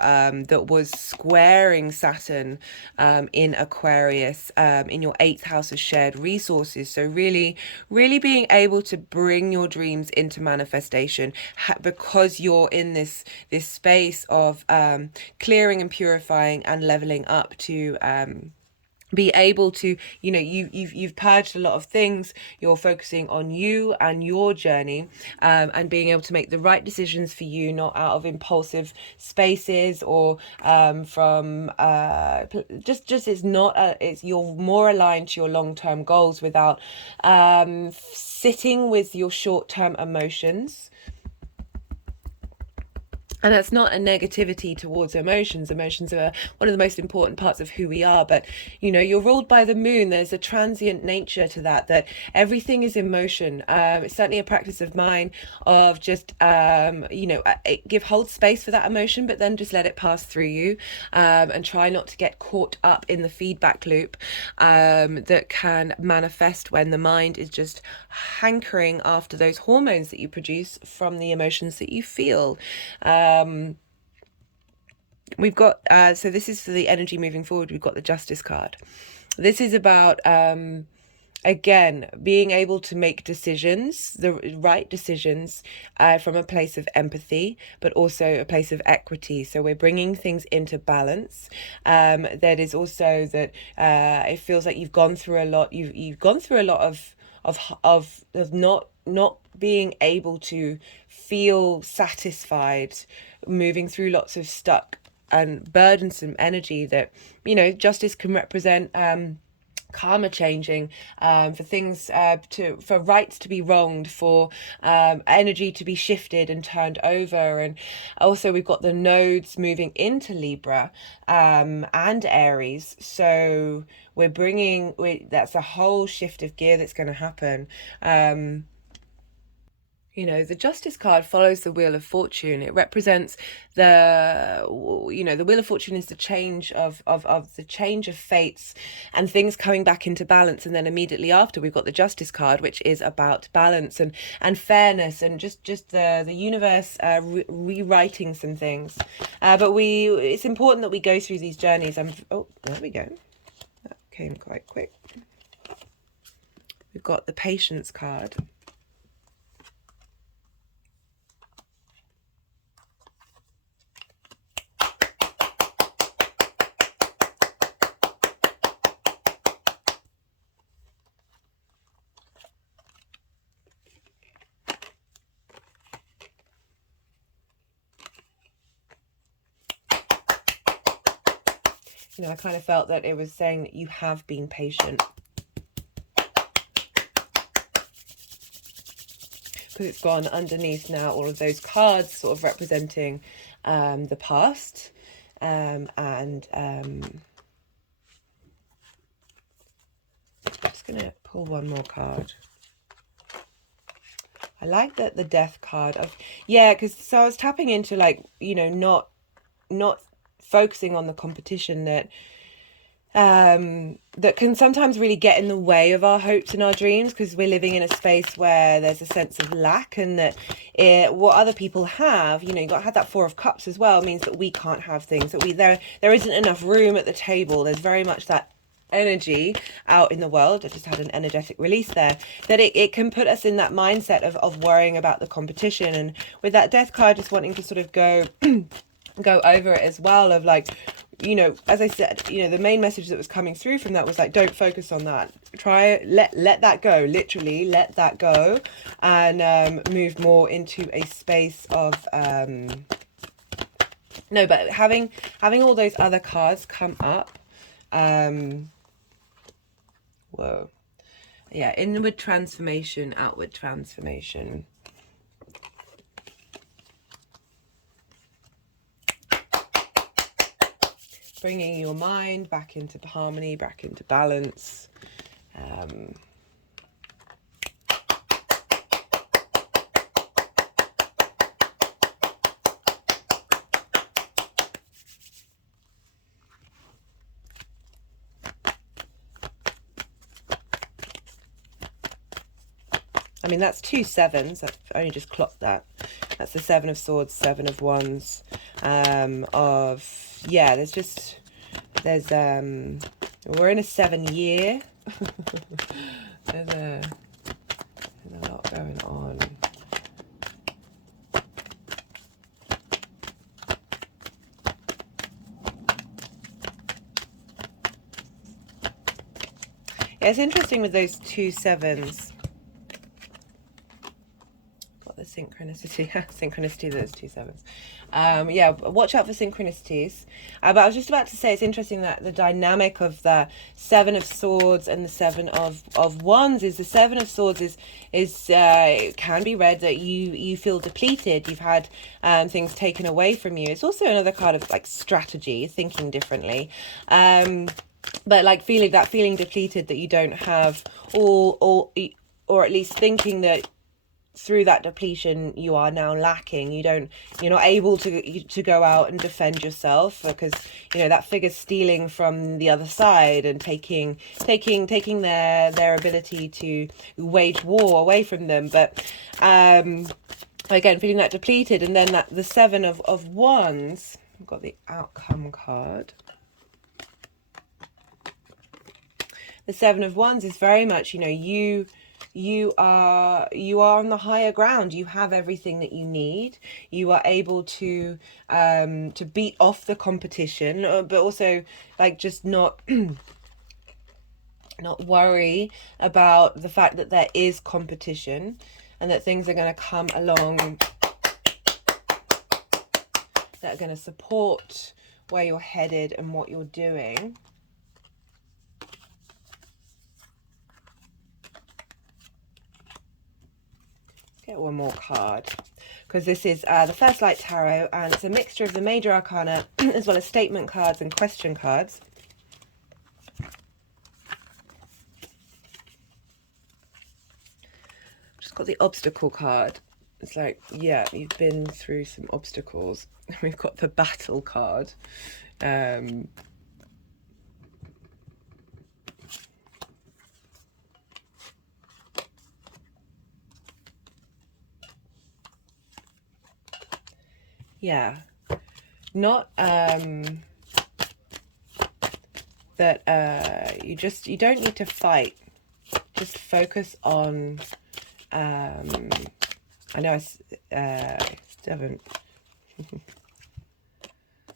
that was squaring Saturn in Aquarius in your 8th house of shared resources. So really being able to bring your dreams into manifestation because you're in this space of clearing and purifying and leveling up to be able to, you've purged a lot of things. You're focusing on you and your journey, and being able to make the right decisions for you, not out of impulsive spaces or from you're more aligned to your long-term goals without sitting with your short-term emotions. And that's not a negativity towards emotions. Emotions are one of the most important parts of who we are. But, you're ruled by the moon. There's a transient nature to that everything is emotion. It's certainly a practice of mine of just, hold space for that emotion, but then just let it pass through you, and try not to get caught up in the feedback loop that can manifest when the mind is just hankering after those hormones that you produce from the emotions that you feel. We've got so this is for the energy moving forward. We've got the Justice card. This is about again being able to make decisions, the right decisions, from a place of empathy, but also a place of equity. So we're bringing things into balance. That is also that it feels like you've gone through a lot. You've gone through a lot of not being able to feel satisfied, moving through lots of stuck and burdensome energy that, justice can represent karma changing, for things for rights to be wronged, for energy to be shifted and turned over. And also we've got the nodes moving into Libra and Aries, so that's a whole shift of gear that's going to happen. You know, the Justice card follows the Wheel of Fortune. It represents the, you know, the Wheel of Fortune is the change of the change of fates and things coming back into balance. And then immediately after, we've got the Justice card, which is about balance and fairness and just the universe rewriting some things. But it's important that we go through these journeys. Oh, there we go. That came quite quick. We've got the Patience card. You know, I kind of felt that it was saying that you have been patient. Because it's gone underneath now all of those cards sort of representing the past. I'm just going to pull one more card. I like that the Death card. Yeah, because so I was tapping into, like, you know, not focusing on the competition that can sometimes really get in the way of our hopes and our dreams, because we're living in a space where there's a sense of lack, and that what other people have, you know, you got to have that Four of Cups as well, means that we can't have things, that there isn't enough room at the table. There's very much that energy out in the world. I just had an energetic release there, that it can put us in that mindset of worrying about the competition. And with that Death card, just wanting to sort of go over it as well, of like, you know, as I said, you know, the main message that was coming through from that was like, don't focus on that. Let that go, literally let that go, and move more into a space of no, but having all those other cards come up, whoa, yeah, inward transformation, outward transformation. Bringing your mind back into harmony, back into balance. I mean, that's 2 sevens. I've only just clocked that. That's the Seven of Swords, Seven of Wands. Yeah, we're in a 7 year. there's a lot going on. Yeah, it's interesting with those 2 sevens. Got the synchronicity of those 2 sevens. Yeah, watch out for synchronicities. But I was just about to say, it's interesting that the dynamic of the Seven of Swords and the Seven of Wands is, the Seven of Swords is it can be read that you feel depleted. You've had things taken away from you. It's also another card of like strategy, thinking differently. But like feeling depleted, that you don't have or at least thinking that through that depletion you are now lacking. You're not able to go out and defend yourself, because you know that figure's stealing from the other side and taking their ability to wage war away from them. But again, feeling that depleted. And then the Seven of Wands, I've got the Outcome card. The Seven of Wands is very much, you know, you are on the higher ground. You have everything that you need. You are able to beat off the competition, but also like just not worry about the fact that there is competition, and that things are going to come along that are going to support where you're headed and what you're doing. Get one more card, because this is the First Light Tarot, and it's a mixture of the Major Arcana as well as statement cards and question cards. Just got the Obstacle card. It's like, yeah, you've been through some obstacles. We've got the battle card. Yeah, not that you don't need to fight. Just focus on I know I haven't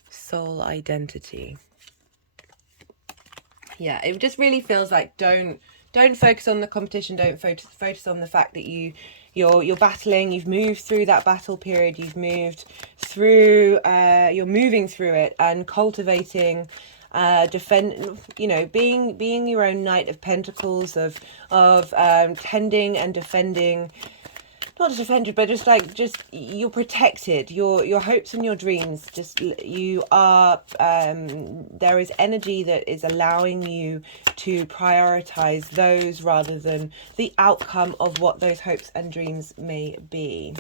soul identity. Yeah, it just really feels like don't focus on the competition. Don't focus on the fact that you're battling. You've moved through that battle period. You've moved through. You're moving through it and cultivating. Being your own Knight of Pentacles, of tending and defending. Not just defended, but just you're protected. Your hopes and your dreams. Just you are. There is energy that is allowing you to prioritize those rather than the outcome of what those hopes and dreams may be.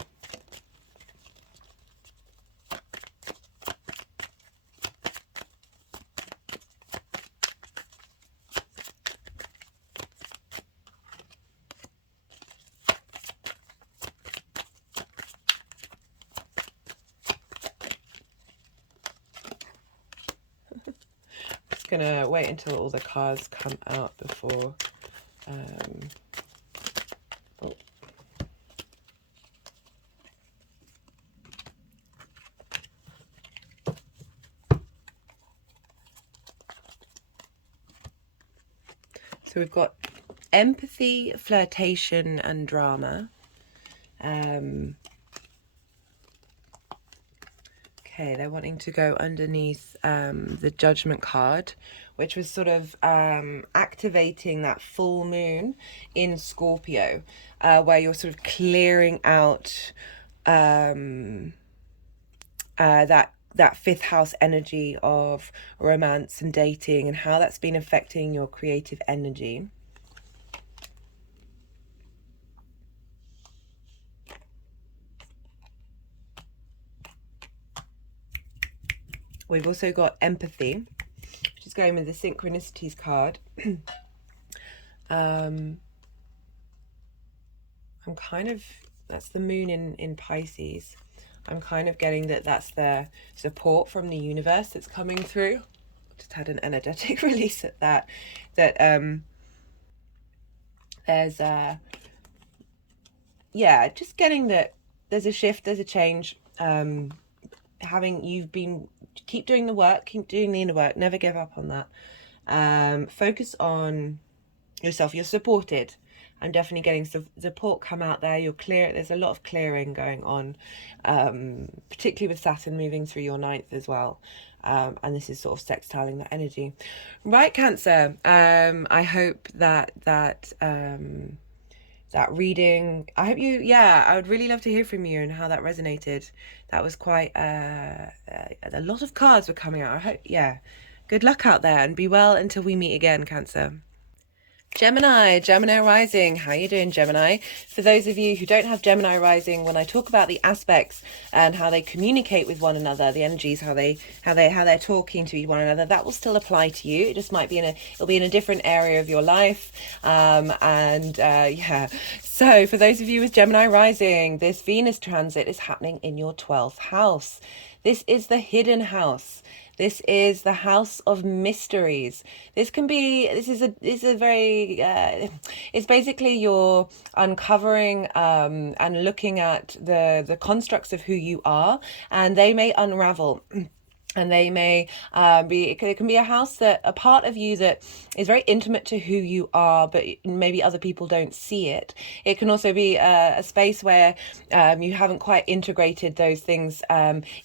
Gonna wait until all the cards come out before So we've got empathy, flirtation and drama. Okay, they're wanting to go underneath the Judgment card, which was sort of activating that full moon in Scorpio, where you're sort of clearing out that fifth house energy of romance and dating and how that's been affecting your creative energy. We've also got empathy, which is going with the synchronicities card. I'm kind of, that's the moon in Pisces. I'm kind of getting that that's the support from the universe that's coming through. Just had an energetic release at that. That there's yeah, just getting that there's a shift, there's a change. Keep doing the work, keep doing the inner work, never give up on that. Focus on yourself. You're supported. I'm definitely getting support come out there. You're clear. There's a lot of clearing going on, particularly with Saturn moving through your ninth as well. And this is sort of sextiling that energy. Right, Cancer. I hope that reading, I hope you, I would really love to hear from you and how that resonated. That was quite, a lot of cards were coming out. I hope, good luck out there and be well until we meet again, Cancer. Gemini rising. How you doing, Gemini? For those of you who don't have Gemini rising, when I talk about the aspects and how they communicate with one another, the energies, how they're talking to one another, that will still apply to you. It just might be it'll be in a different area of your life. So for those of you with Gemini rising, this Venus transit is happening in your 12th house. This is the hidden house. This is the house of mysteries. It's basically you're uncovering and looking at the constructs of who you are, and they may unravel. And they may it can be a house that a part of you that is very intimate to who you are, but maybe other people don't see it. It can also be a space where you haven't quite integrated those things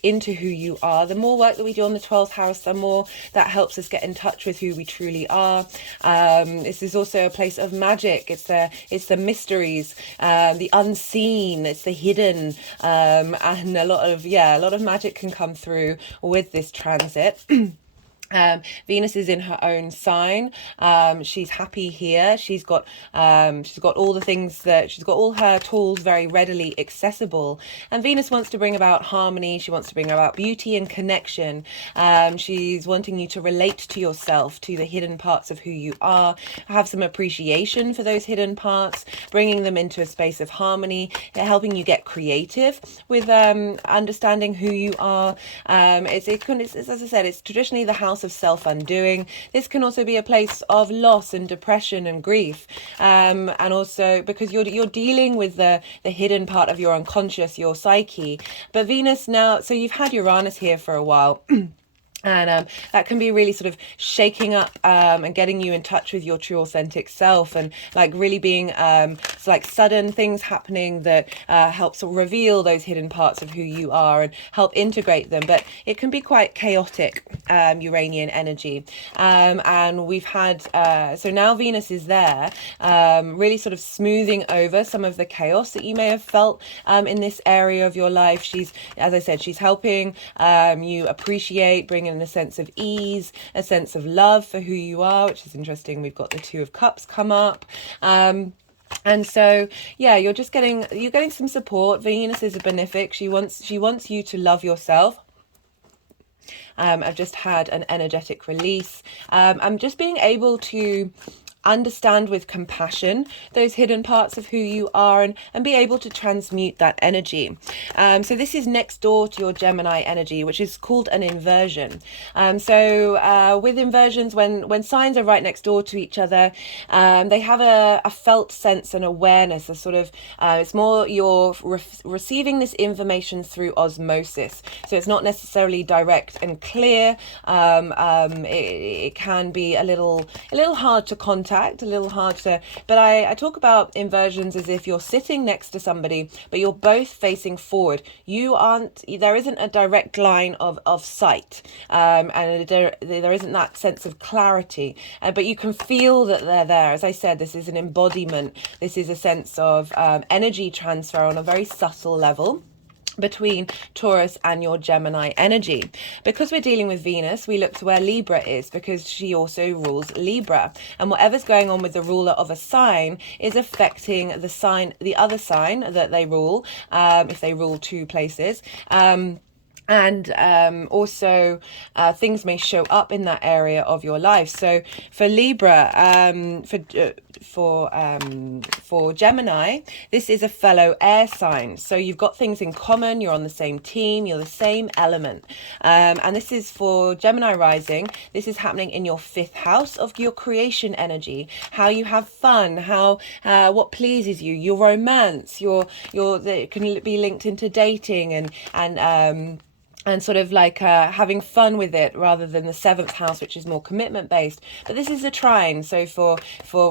into who you are. The more work that we do on the 12th house, the more that helps us get in touch with who we truly are. This is also a place of magic. It's the mysteries, the unseen. It's the hidden, and a lot of magic can come through with this transit. Venus is in her own sign. She's happy here. She's got all the things that she's got all her tools very readily accessible. And Venus wants to bring about harmony. She wants to bring about beauty and connection. She's wanting you to relate to yourself, to the hidden parts of who you are, have some appreciation for those hidden parts, bringing them into a space of harmony, helping you get creative with understanding who you are. It's as I said, it's traditionally the house of self-undoing. This can also be a place of loss and depression and grief, and also because you're dealing with the hidden part of your unconscious, your psyche. But Venus now, so you've had Uranus here for a while. And that can be really sort of shaking up and getting you in touch with your true authentic self, and like really being it's like sudden things happening that helps reveal those hidden parts of who you are and help integrate them. But it can be quite chaotic, Uranian energy. And we've had, so now Venus is there, really sort of smoothing over some of the chaos that you may have felt in this area of your life. She's, as I said, she's helping you appreciate, bringing in a sense of ease, a sense of love for who you are, which is interesting. We've got the Two of Cups come up. And so, yeah, you're getting some support. Venus is a benefic. She wants you to love yourself. I've just had an energetic release. I'm just being able to understand with compassion those hidden parts of who you are, and be able to transmute that energy. So this is next door to your Gemini energy, which is called an inversion. So with inversions, when signs are right next door to each other, they have a felt sense and awareness, a sort of it's more you're receiving this information through osmosis, so it's not necessarily direct and clear. It can be a little hard to contact, a little hard to, but I talk about inversions as if you're sitting next to somebody, but you're both facing forward. There isn't a direct line of sight, and there isn't that sense of clarity, but you can feel that they're there. As I said, this is an embodiment. This is a sense of energy transfer on a very subtle level between Taurus and your Gemini energy. Because we're dealing with Venus, we look to where Libra is, because she also rules Libra, and whatever's going on with the ruler of a sign is affecting the other sign that they rule, if they rule two places. And also things may show up in that area of your life. So for Libra, for Gemini, this is a fellow air sign. So you've got things in common. You're on the same team. You're the same element. And this is for Gemini rising. This is happening in your 5th house of your creation energy. How you have fun. What pleases you. Your romance. It can be linked into dating and sort of like having fun with it, rather than the 7th house, which is more commitment based. But this is a trine, so for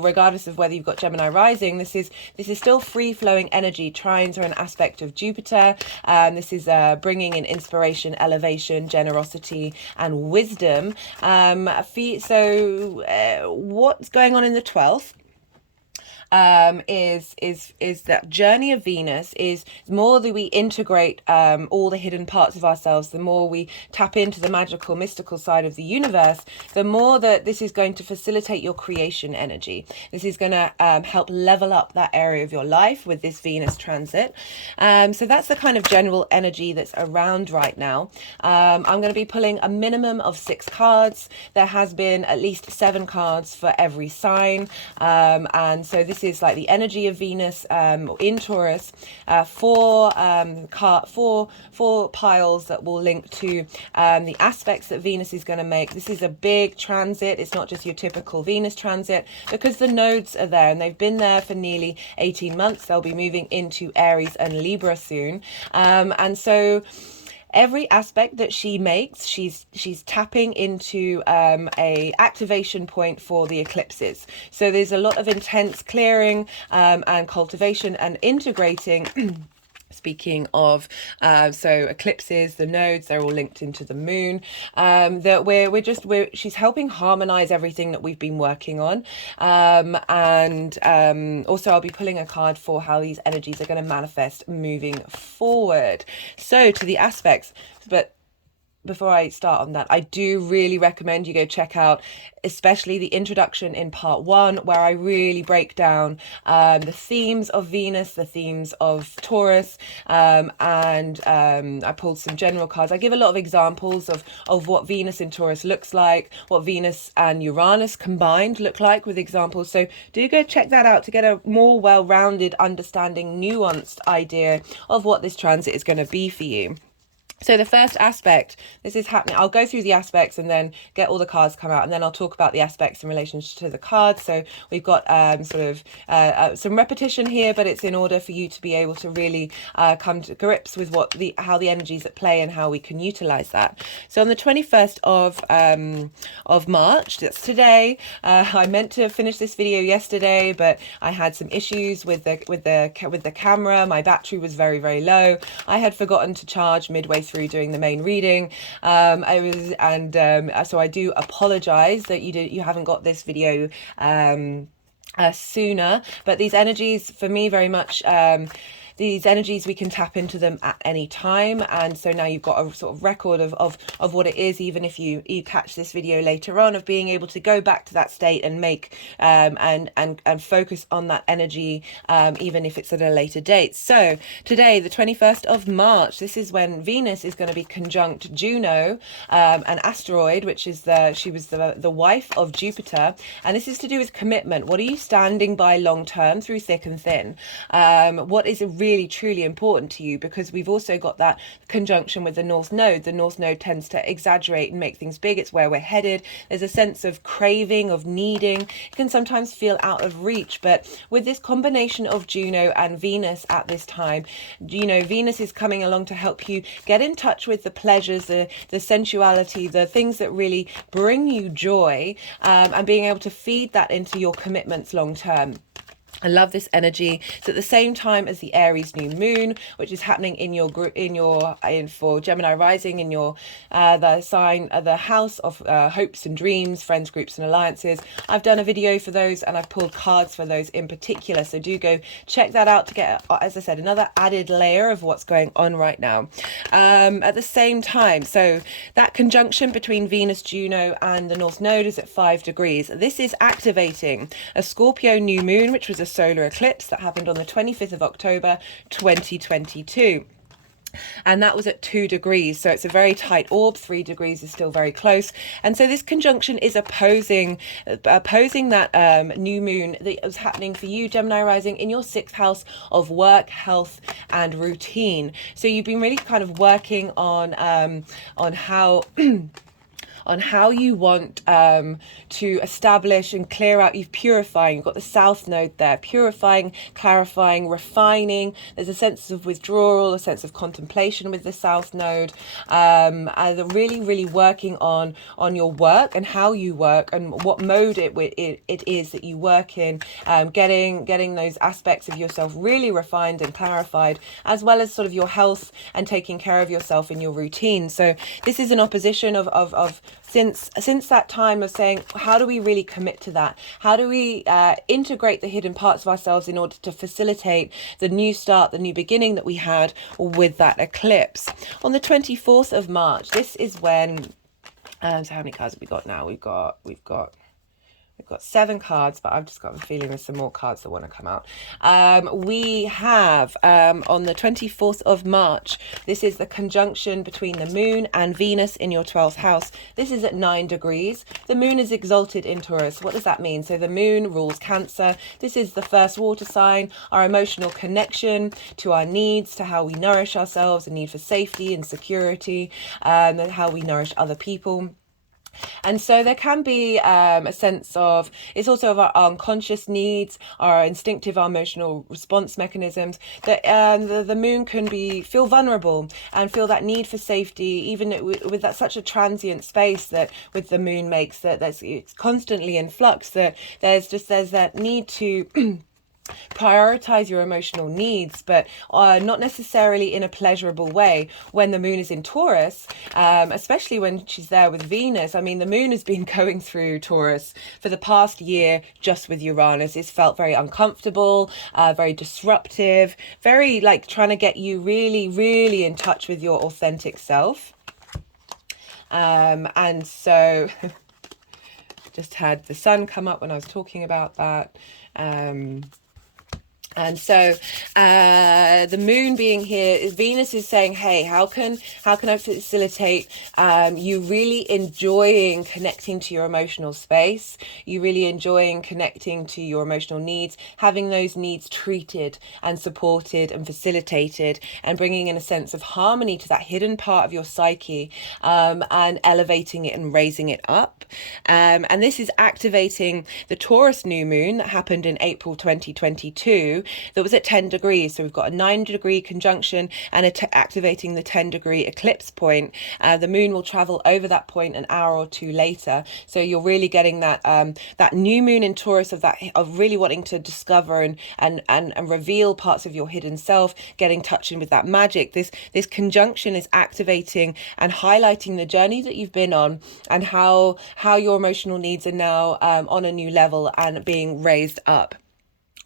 regardless of whether you've got Gemini rising, this is still free flowing energy. Trines are an aspect of Jupiter. This is bringing in inspiration, elevation, generosity, and wisdom. So what's going on in the 12th? Is that journey of Venus is the more that we integrate all the hidden parts of ourselves, the more we tap into the magical, mystical side of the universe, the more that this is going to facilitate your creation energy. This is going to help level up that area of your life with this Venus transit. So that's the kind of general energy that's around right now. I'm going to be pulling a minimum of 6 cards. There has been at least 7 cards for every sign. And so this is like the energy of Venus in Taurus, 4 piles that will link to the aspects that Venus is going to make. This is a big transit. It's not just your typical Venus transit, because the nodes are there and they've been there for nearly 18 months. They'll be moving into Aries and Libra soon. And so every aspect that she makes, she's tapping into a activation point for the eclipses. So there's a lot of intense clearing and cultivation and integrating. Speaking of, so eclipses, the nodes, they're all linked into the moon. That she's helping harmonize everything that we've been working on. And also I'll be pulling a card for how these energies are going to manifest moving forward. So to the aspects, but before I start on that, I do really recommend you go check out especially the introduction in part 1, where I really break down the themes of Venus, the themes of Taurus, and I pulled some general cards. I give a lot of examples of what Venus in Taurus looks like, what Venus and Uranus combined look like, with examples. So do go check that out to get a more well-rounded understanding, nuanced idea of what this transit is going to be for you. So the first aspect, this is happening. I'll go through the aspects and then get all the cards come out, and then I'll talk about the aspects in relation to the cards. So we've got some repetition here, but it's in order for you to be able to really come to grips with how the energies at play and how we can utilize that. So on the 21st of March, that's today. I meant to finish this video yesterday, but I had some issues with the camera. My battery was very, very low. I had forgotten to charge midway through doing the main reading. So I do apologize that you haven't got this video sooner, but these energies for me very much these energies, we can tap into them at any time. And so now you've got a sort of record of what it is, even if you catch this video later on, of being able to go back to that state and make and focus on that energy, even if it's at a later date. So today, the 21st of March, this is when Venus is going to be conjunct Juno, an asteroid, which is she was the wife of Jupiter. And this is to do with commitment. What are you standing by long term through thick and thin? What is really truly important to you? Because we've also got that conjunction with the North Node. The North Node tends to exaggerate and make things big. It's where we're headed. There's a sense of craving, of needing. It can sometimes feel out of reach, but with this combination of Juno and Venus at this time, Venus is coming along to help you get in touch with the pleasures, the sensuality, the things that really bring you joy, and being able to feed that into your commitments long term. I love this energy. It's at the same time as the Aries new moon, which is happening for Gemini rising in your the house of hopes and dreams, friends, groups and alliances. I've done a video for those and I've pulled cards for those in particular. So do go check that out to get, as I said, another added layer of what's going on right now. At the same time, so that conjunction between Venus, Juno and the North Node is at 5 degrees. This is activating a Scorpio new moon, which was a solar eclipse that happened on the 25th of October 2022, and that was at 2 degrees. So it's a very tight orb. 3 degrees is still very close, and so this conjunction is opposing that new moon that was happening for you, Gemini rising, in your 6th house of work, health and routine. So you've been really kind of working on how on how you want to establish and clear out. You've purifying. You've got the South Node there, purifying, clarifying, refining. There's a sense of withdrawal, a sense of contemplation with the South Node. Really, really working on your work and how you work and what mode it is that you work in. Getting those aspects of yourself really refined and clarified, as well as sort of your health and taking care of yourself in your routine. So this is an opposition of since that time of saying, how do we really commit to that? How do we integrate the hidden parts of ourselves in order to facilitate the new start, the new beginning that we had with that eclipse? On the 24th of March, this is when, so how many cards have we got now? We've got 7 cards, but I've just got a feeling there's some more cards that want to come out. We have on the 24th of March, this is the conjunction between the moon and Venus in your 12th house. This is at 9 degrees. The moon is exalted in Taurus. What does that mean? So the moon rules Cancer. This is the first water sign, our emotional connection to our needs, to how we nourish ourselves, a need for safety and security, and how we nourish other people. And so there can be a sense of, it's also of our unconscious needs, our instinctive, our emotional response mechanisms, that the moon can feel vulnerable and feel that need for safety, even with that such a transient space that with the moon makes, that it's constantly in flux, that there's that need to prioritize your emotional needs, but not necessarily in a pleasurable way. When the moon is in Taurus, especially when she's there with Venus, I mean, the moon has been going through Taurus for the past year just with Uranus. It's felt very uncomfortable, very disruptive, very like trying to get you really, really in touch with your authentic self. And so just had the sun come up when I was talking about that. And so the moon being here, Venus is saying, hey, how can I facilitate you really enjoying connecting to your emotional space, you really enjoying connecting to your emotional needs, having those needs treated and supported and facilitated, and bringing in a sense of harmony to that hidden part of your psyche, and elevating it and raising it up. And this is activating the Taurus new moon that happened in April 2022 that was at 10 degrees. So we've got a 9-degree conjunction and activating the 10-degree eclipse point. The moon will travel over that point an hour or two later. So you're really getting that that new moon in Taurus of really wanting to discover and reveal parts of your hidden self, getting touching with that magic. This conjunction is activating and highlighting the journey that you've been on, and how your emotional needs are now on a new level and being raised up.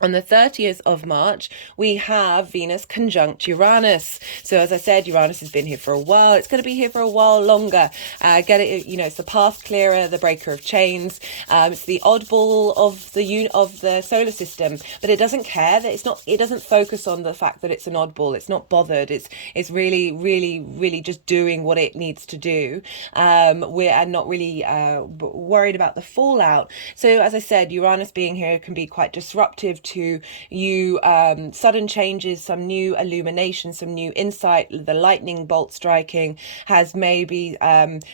On the 30th of March, we have Venus conjunct Uranus. So as I said, Uranus has been here for a while. It's going to be here for a while longer. Get it? You know, it's the path clearer, the breaker of chains. It's the oddball of the solar system, but it doesn't care that it's not. It doesn't focus on the fact that it's an oddball. It's not bothered. It's really, really, really just doing what it needs to do. We're not really worried about the fallout. So as I said, Uranus being here can be quite disruptive to you, sudden changes, some new illumination, some new insight. The lightning bolt striking has maybe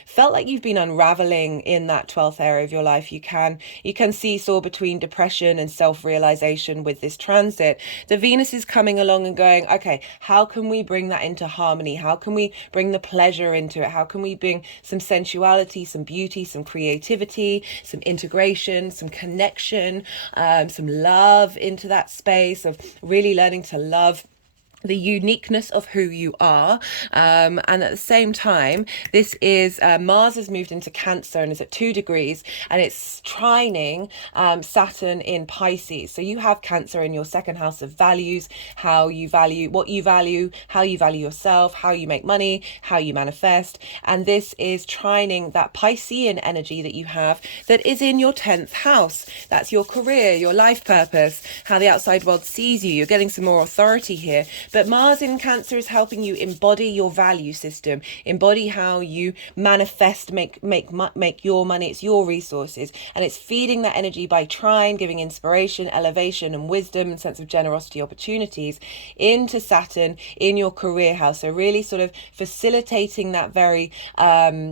felt like you've been unraveling in that 12th area of your life. You can seesaw between depression and self-realization with this transit. The Venus is coming along and going, okay, how can we bring that into harmony? How can we bring the pleasure into it? How can we bring some sensuality, some beauty, some creativity, some integration, some connection, some love into that space of really learning to love the uniqueness of who you are, and at the same time, this is Mars has moved into Cancer and is at 2 degrees, and it's trining Saturn in Pisces. So you have Cancer in your second house of values, how you value, what you value, how you value yourself, how you make money, how you manifest, and this is trining that Piscean energy that you have that is in your 10th house. That's your career, your life purpose, how the outside world sees you. You're getting some more authority here. But Mars in Cancer is helping you embody your value system, embody how you manifest, make your money. It's your resources, and it's feeding that energy by trine, giving inspiration, elevation, and wisdom, and sense of generosity, opportunities into Saturn in your career house. So really sort of facilitating that very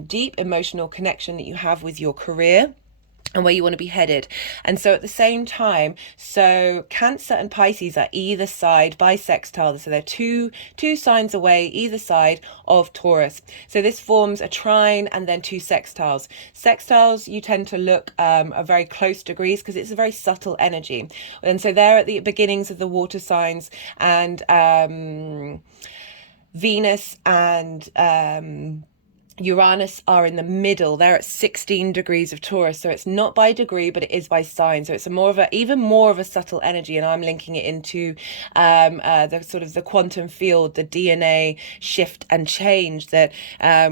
deep emotional connection that you have with your career and where you want to be headed. And so at the same time, so Cancer and Pisces are either side by sextile. So they're two signs away either side of Taurus. So this forms a trine and then 2 sextiles. Sextiles, you tend to look are very close degrees because it's a very subtle energy. And so they're at the beginnings of the water signs, and Venus and Uranus are in the middle. They're at 16 degrees of Taurus. So it's not by degree, but it is by sign. So it's even more of a subtle energy. And I'm linking it into the sort of the quantum field, the DNA shift and change that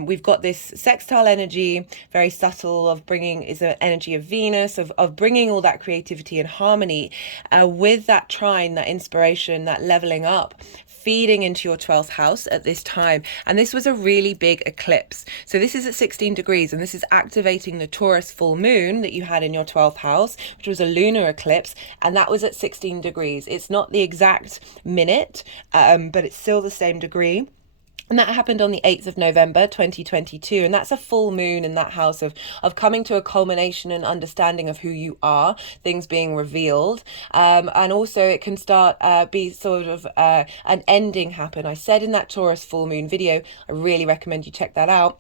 we've got this sextile energy, very subtle, of bringing is an energy of Venus, of bringing all that creativity and harmony with that trine, that inspiration, that leveling up, feeding into your 12th house at this time. And this was a really big eclipse. So this is at 16 degrees, and this is activating the Taurus full moon that you had in your 12th house, which was a lunar eclipse, and that was at 16 degrees. It's not the exact minute, but it's still the same degree. And that happened on the 8th of November, 2022. And that's a full moon in that house of coming to a culmination and understanding of who you are, things being revealed. And also it can start, be sort of an ending happen. I said in that Taurus full moon video, I really recommend you check that out.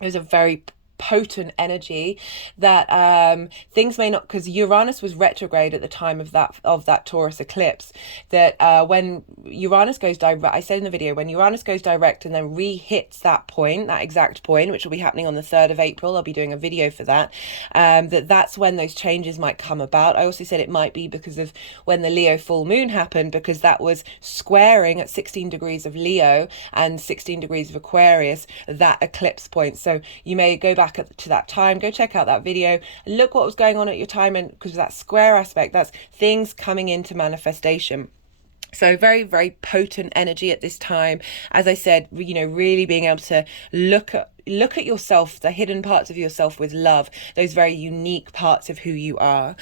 It was a very potent energy that things may not, because Uranus was retrograde at the time of that Taurus eclipse, that when Uranus goes direct, I said in the video, when Uranus goes direct and then re-hits that point, that exact point, which will be happening on the 3rd of April, I'll be doing a video for that, that's when those changes might come about. I also said it might be because of when the Leo full moon happened, because that was squaring at 16 degrees of Leo and 16 degrees of Aquarius, that eclipse point. So you may go back to that time, go check out that video, look what was going on at your time, and because of that square aspect, that's things coming into manifestation. So very, very potent energy at this time. As I said, you know, really being able to look at yourself, the hidden parts of yourself with love, those very unique parts of who you are.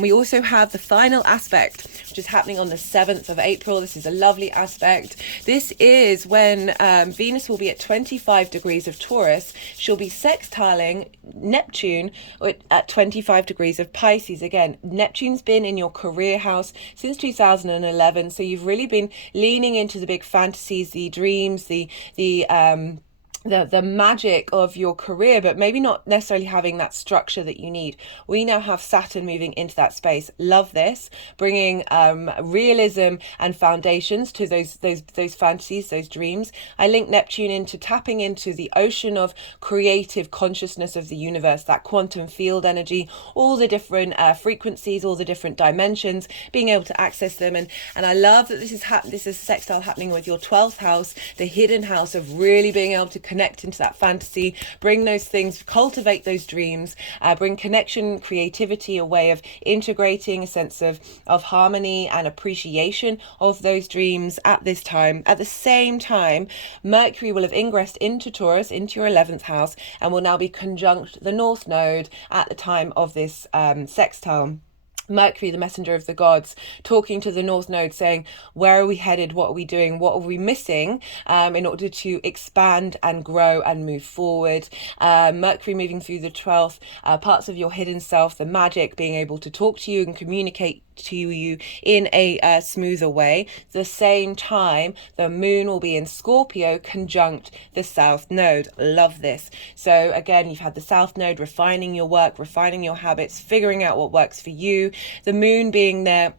We also have the final aspect, which is happening on the 7th of April. This is a lovely aspect. This is when Venus will be at 25 degrees of Taurus. She'll be sextiling Neptune at 25 degrees of Pisces. Again, Neptune's been in your career house since 2011, so you've really been leaning into the big fantasies, the dreams, the magic of your career, but maybe not necessarily having that structure that you need. We now have Saturn moving into that space. Love this, bringing realism and foundations to those fantasies, those dreams. I link Neptune into tapping into the ocean of creative consciousness of the universe, that quantum field energy, all the different frequencies, all the different dimensions, being able to access them. And I love that this is sextile happening with your 12th house, the hidden house of really being able to connect into that fantasy, bring those things, cultivate those dreams, bring connection, creativity, a way of integrating a sense of harmony and appreciation of those dreams at this time. At the same time, Mercury will have ingressed into Taurus, into your 11th house, and will now be conjunct the North Node at the time of this sextile. Mercury, the messenger of the gods, talking to the North Node, saying, where are we headed? What are we doing? What are we missing in order to expand and grow and move forward? Mercury moving through the 12th, parts of your hidden self, the magic, being able to talk to you and communicate to you in a smoother way. At the same time, the moon will be in Scorpio conjunct the South Node. Love this. So again, you've had the South Node refining your work, refining your habits, figuring out what works for you. The moon being there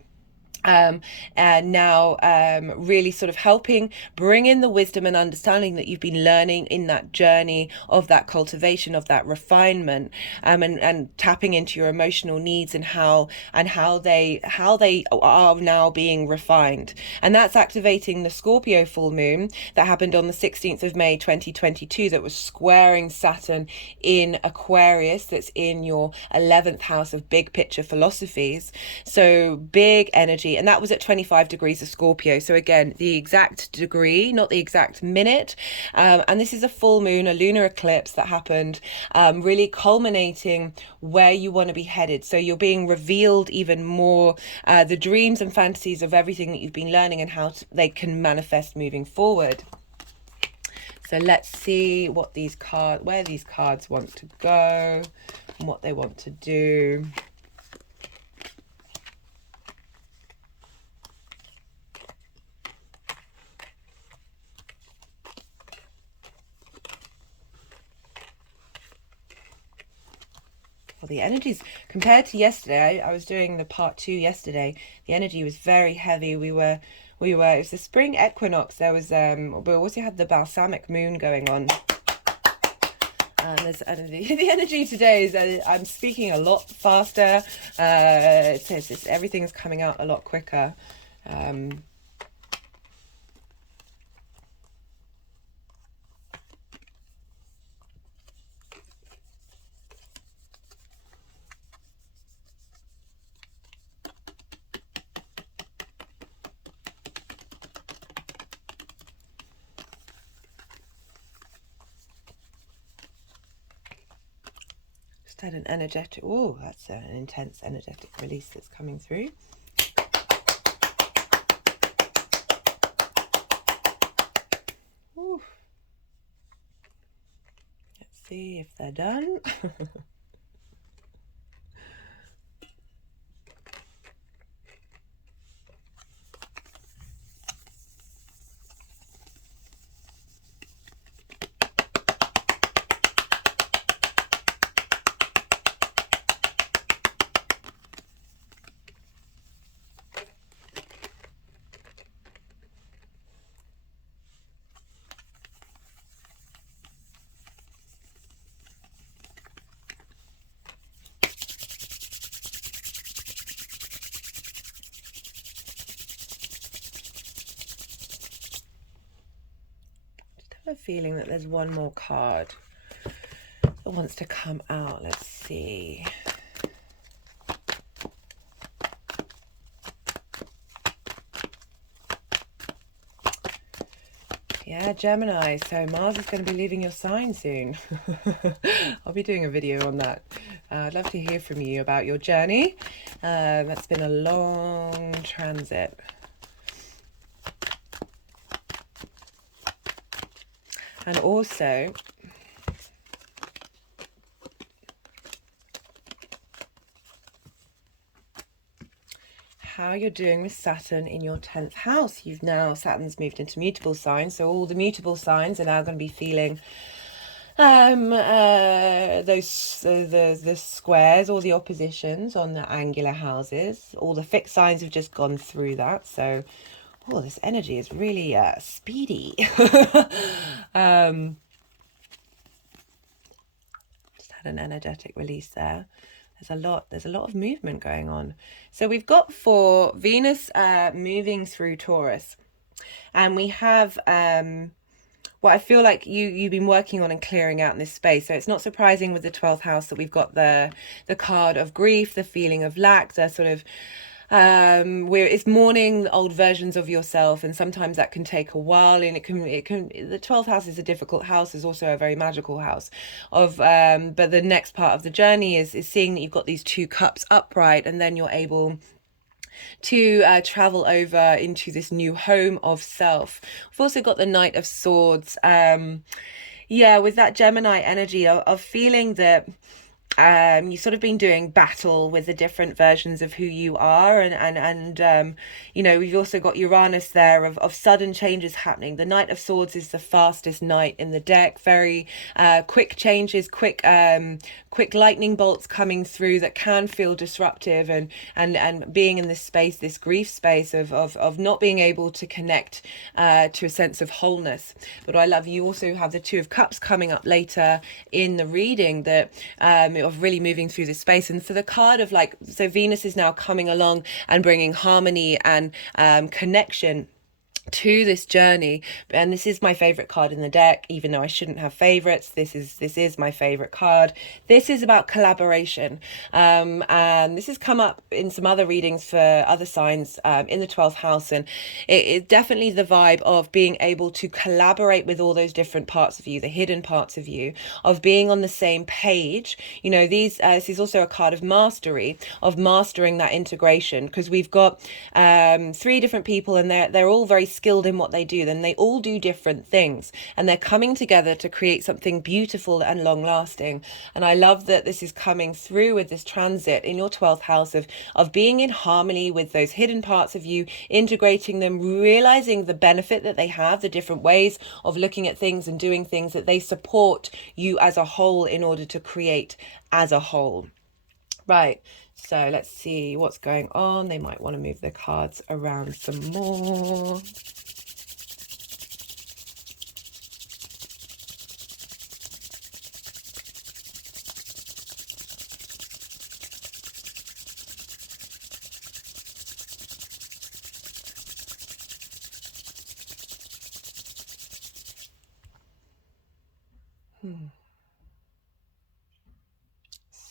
and now really sort of helping bring in the wisdom and understanding that you've been learning in that journey of that cultivation, of that refinement, and tapping into your emotional needs and how they are now being refined. And that's activating the Scorpio full moon that happened on the 16th of May 2022, that was squaring Saturn in Aquarius, that's in your 11th house of big picture philosophies. So big energy. And that was at 25 degrees of Scorpio. So again, the exact degree, not the exact minute. And this is a full moon, a lunar eclipse that happened, really culminating where you want to be headed. So you're being revealed even more, the dreams and fantasies of everything that you've been learning and how they can manifest moving forward. So let's see what where these cards want to go and what they want to do. The energies compared to yesterday, I was doing the part 2 yesterday, the energy was very heavy. It was the spring equinox. There was we also had the balsamic moon going on, and the energy today is I'm speaking a lot faster. Everything's coming out a lot quicker. Had an energetic, that's an intense energetic release that's coming through. Ooh. Let's see if they're done. I have a feeling that there's one more card that wants to come out. Let's see. Yeah, Gemini. So Mars is going to be leaving your sign soon. I'll be doing a video on that. I'd love to hear from you about your journey. That's been a long transit. And also, how you're doing with Saturn in your 10th house. Saturn's moved into mutable signs, so all the mutable signs are now going to be feeling the squares or the oppositions on the angular houses. All the fixed signs have just gone through that, so this energy is really speedy. Just had an energetic release there. There's a lot of movement going on. So we've got for Venus moving through Taurus, and we have what I feel like you've been working on and clearing out in this space. So it's not surprising with the 12th house that we've got the card of grief, the feeling of lack, the sort of where it's mourning old versions of yourself, and sometimes that can take a while, and it can the 12th house is a difficult house, is also a very magical house of but the next part of the journey is seeing that you've got these two cups upright, and then you're able to travel over into this new home of self. We've also got the Knight of Swords, with that Gemini energy of feeling that you've sort of been doing battle with the different versions of who you are, and we've also got Uranus there of sudden changes happening. The Knight of Swords is the fastest knight in the deck, very quick changes, quick lightning bolts coming through that can feel disruptive, and being in this space, this grief space of not being able to connect to a sense of wholeness. But I love, you also have the Two of Cups coming up later in the reading, that of really moving through this space. And for the card of so Venus is now coming along and bringing harmony and connection to this journey. And this is my favorite card in the deck, even though I shouldn't have favorites. This is my favorite card. This is about collaboration, and this has come up in some other readings for other signs in the 12th house, and it's definitely the vibe of being able to collaborate with all those different parts of you, the hidden parts of you, of being on the same page. This is also a card of mastery, of mastering that integration, because we've got 3 different people, and they're all very skilled in what they do. Then they all do different things, and they're coming together to create something beautiful and long lasting. And I love that this is coming through with this transit in your 12th house of being in harmony with those hidden parts of you, integrating them, realizing the benefit that they have, the different ways of looking at things and doing things, that they support you as a whole in order to create as a whole. Right, so let's see what's going on. They might want to move the cards around some more.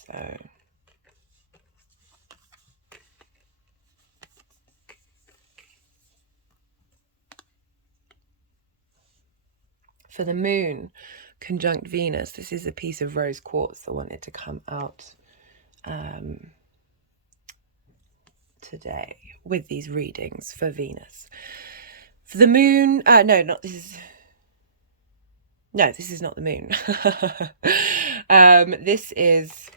So for the moon conjunct Venus, this is a piece of rose quartz that wanted to come out today with these readings for Venus. For the moon, this is not the moon. This is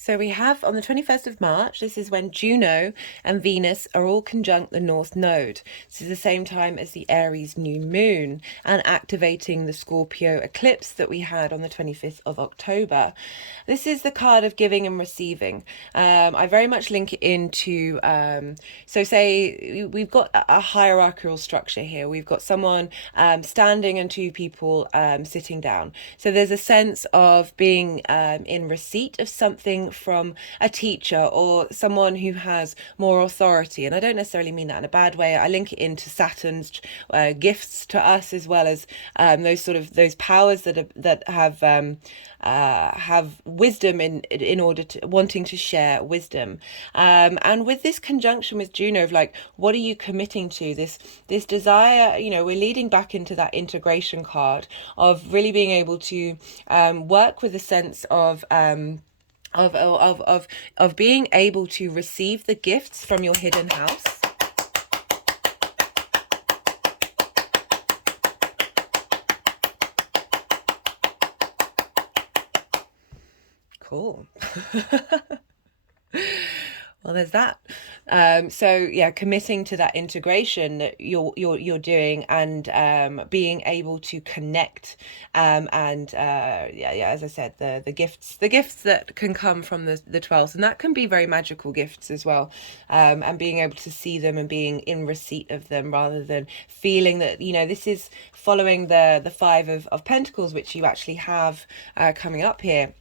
So we have on the 21st of March, this is when Juno and Venus are all conjunct the North Node. This is the same time as the Aries new moon and activating the Scorpio Eclipse that we had on the 25th of October. This is the card of giving and receiving. I very much link it into, so say we've got a hierarchical structure here. We've got someone standing and two people sitting down. So there's a sense of being in receipt of something from a teacher or someone who has more authority. And I don't necessarily mean that in a bad way. I link it into Saturn's gifts to us, as well as those powers that have wisdom in order to wanting to share wisdom. And with this conjunction with Juno, of like, what are you committing to? This desire, we're leading back into that integration card of really being able to work with a sense of being able to receive the gifts from your hidden house. Cool. Well, there's that. So yeah, committing to that integration that you're doing, and being able to connect, as I said, the gifts that can come from the 12th, and that can be very magical gifts as well, and being able to see them and being in receipt of them, rather than feeling that this is following the Five of Pentacles, which you actually have coming up here,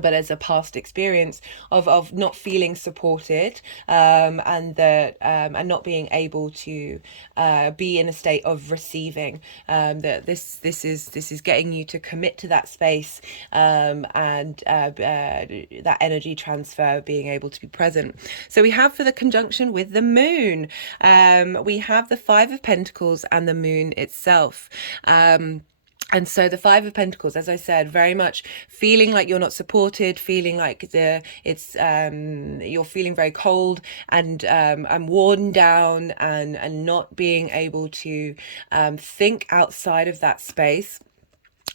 but as a past experience of not feeling supported, and not being able to be in a state of receiving. That this is getting you to commit to that space, and that energy transfer, being able to be present. So we have, for the conjunction with the moon, we have the Five of Pentacles and the moon itself. And so the Five of Pentacles, as I said, very much feeling like you're not supported, feeling like you're feeling very cold and worn down, and not being able to think outside of that space.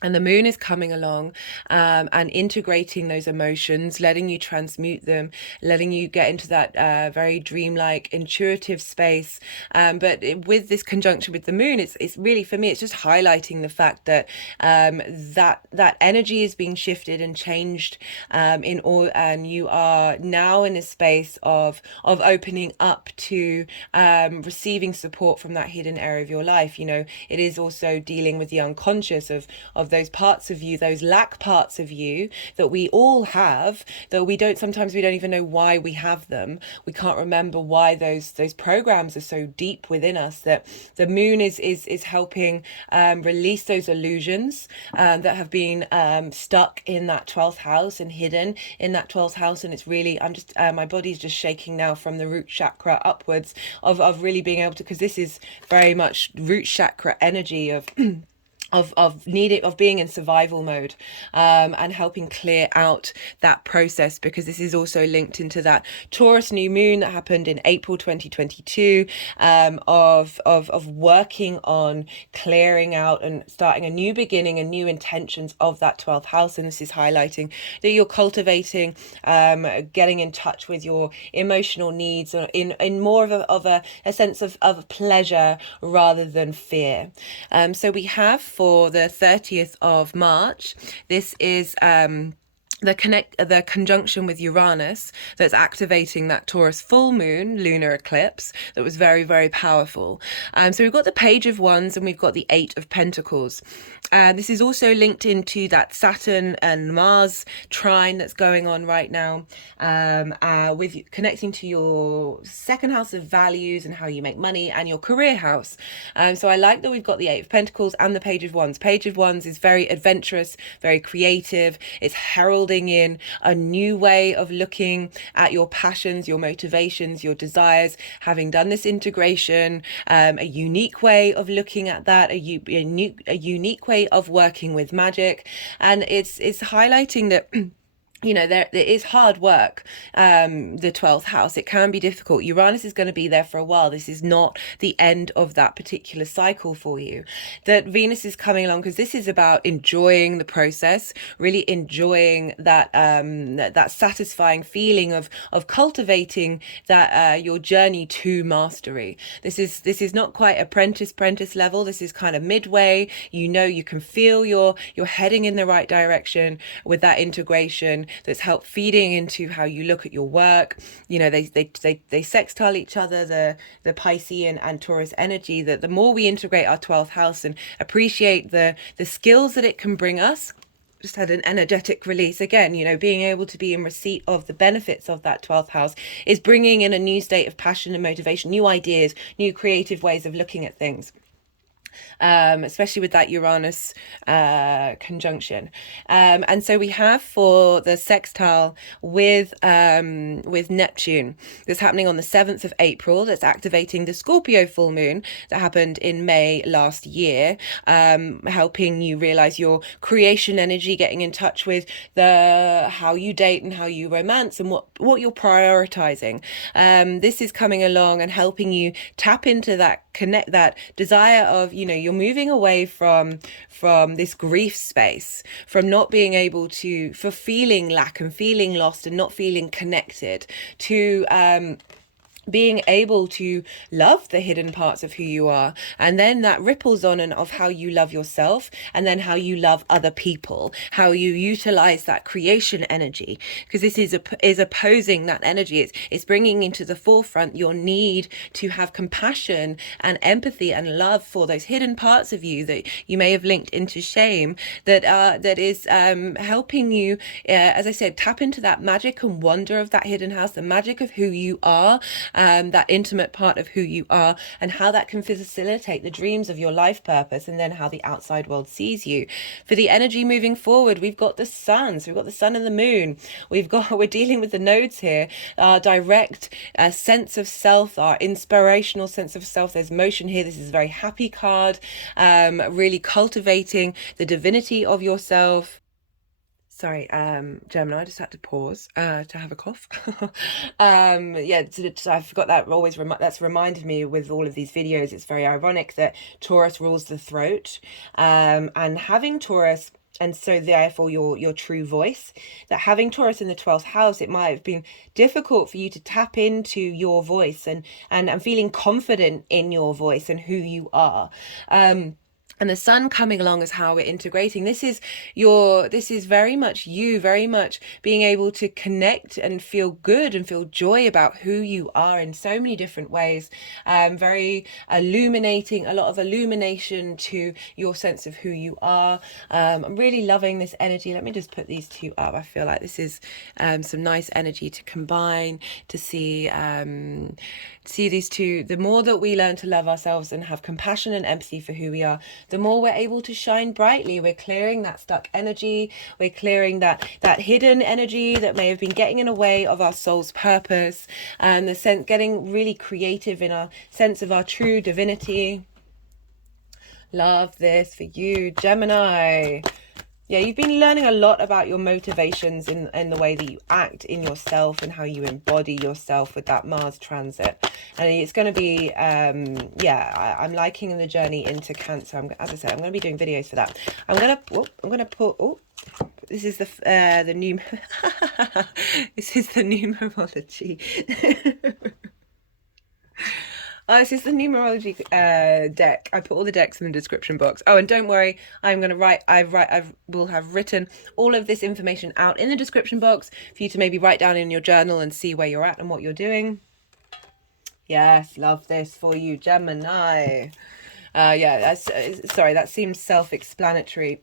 And the moon is coming along, and integrating those emotions, letting you transmute them, letting you get into that very dreamlike, intuitive space. But with this conjunction with the moon, it's really, for me, it's just highlighting the fact that that energy is being shifted and changed, and you are now in a space of opening up to receiving support from that hidden area of your life. It is also dealing with the unconscious of those parts of you, those lack parts of you that we all have, that sometimes we don't even know why we have them. We can't remember why those programs are so deep within us, that the moon is helping release those illusions that have been stuck in that 12th house and hidden in that 12th house. And it's really, my body's just shaking now from the root chakra upwards, of really being able to, because this is very much root chakra energy of being in survival mode, and helping clear out that process, because this is also linked into that Taurus new moon that happened in April 2022, of working on clearing out and starting a new beginning and new intentions of that 12th house. And this is highlighting that you're cultivating, getting in touch with your emotional needs, or in more of a sense of pleasure rather than fear. So we have, for the 30th of March, this is the conjunction with Uranus that's activating that Taurus full moon lunar eclipse that was very, very powerful. So we've got the Page of Wands and we've got the Eight of Pentacles. This is also linked into that Saturn and Mars trine that's going on right now, with connecting to your second house of values and how you make money, and your career house. So I like that we've got the Eight of Pentacles and the Page of Wands. Page of Wands is very adventurous, very creative. It's heralding in a new way of looking at your passions, your motivations, your desires, having done this integration, a unique way of looking at that, a unique way of working with magic. And it's highlighting that you know, there is hard work. The 12th house, it can be difficult. Uranus is going to be there for a while. This is not the end of that particular cycle for you. That Venus is coming along because this is about enjoying the process, really enjoying that that satisfying feeling of cultivating that your journey to mastery. This is not quite apprentice level. This is kind of midway. You know, you can feel you're heading in the right direction with that integration that's helped feeding into how you look at your work. You know, they sextile each other, the Piscean and Taurus energy. That the more we integrate our 12th house and appreciate the skills that it can bring us. Just had an energetic release again. You know, being able to be in receipt of the benefits of that 12th house is bringing in a new state of passion and motivation, new ideas, new creative ways of looking at things. Especially with that Uranus conjunction. And so we have for the sextile with Neptune that's happening on the 7th of April, that's activating the Scorpio full moon that happened in May last year, helping you realize your creation energy, getting in touch with how you date and how you romance and what you're prioritizing. This is coming along and helping you tap into that desire of, you know, you're moving away from this grief space, from not being able to, for feeling lack and feeling lost and not feeling connected, to being able to love the hidden parts of who you are, and then that ripples on and of how you love yourself, and then how you love other people, how you utilize that creation energy, because this is opposing that energy. It's bringing into the forefront your need to have compassion and empathy and love for those hidden parts of you that you may have linked into shame, that is helping you, as I said, tap into that magic and wonder of that hidden house, the magic of who you are, that intimate part of who you are, and how that can facilitate the dreams of your life purpose, and then how the outside world sees you. For the energy moving forward, we've got the sun. So we've got the sun and the moon. We're dealing with the nodes here, our direct sense of self, our inspirational sense of self. There's motion here. This is a very happy card, really cultivating the divinity of yourself. Sorry, Gemini, I just had to pause to have a cough. Yeah, I forgot that that's reminded me with all of these videos. It's very ironic that Taurus rules the throat, and having Taurus, and so therefore your true voice, that having Taurus in the 12th house, it might have been difficult for you to tap into your voice and feeling confident in your voice and who you are. And the sun coming along as how we're integrating. This is very much you, very much being able to connect and feel good and feel joy about who you are in so many different ways. Very illuminating, a lot of illumination to your sense of who you are. I'm really loving this energy. Let me just put these two up. I feel like this is some nice energy to combine, to see these two. The more that we learn to love ourselves and have compassion and empathy for who we are, the more we're able to shine brightly. We're clearing that stuck energy. We're clearing that hidden energy that may have been getting in the way of our soul's purpose, and the sense, getting really creative in our sense of our true divinity. Love this for you, Gemini. Yeah, you've been learning a lot about your motivations in the way that you act in yourself and how you embody yourself with that Mars transit. And it's going to be, I'm liking the journey into Cancer. As I said, I'm going to be doing videos for that. I'm going to put, this is the new, this is the numerology. Oh, this is the numerology deck. I put all the decks in the description box. Oh, and don't worry, I'm going to I will have written all of this information out in the description box for you to maybe write down in your journal and see where you're at and what you're doing. Yes, love this for you, Gemini. That seems self-explanatory.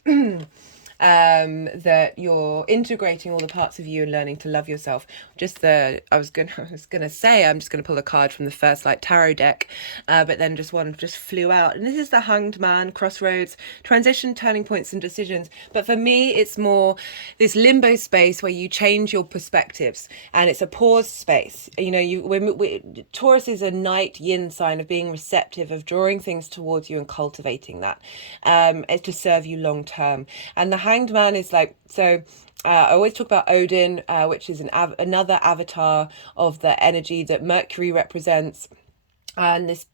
That you're integrating all the parts of you and learning to love yourself. I was gonna say I'm just gonna pull a card from the First Light Tarot deck, but then one just flew out, and this is the Hanged Man, crossroads, transition, turning points, and decisions. But for me, it's more this limbo space where you change your perspectives, and it's a pause space. You know, Taurus is a night yin sign of being receptive, of drawing things towards you and cultivating that, to serve you long term. And the Hanged Man is like, so I always talk about Odin, which is another avatar of the energy that Mercury represents. And this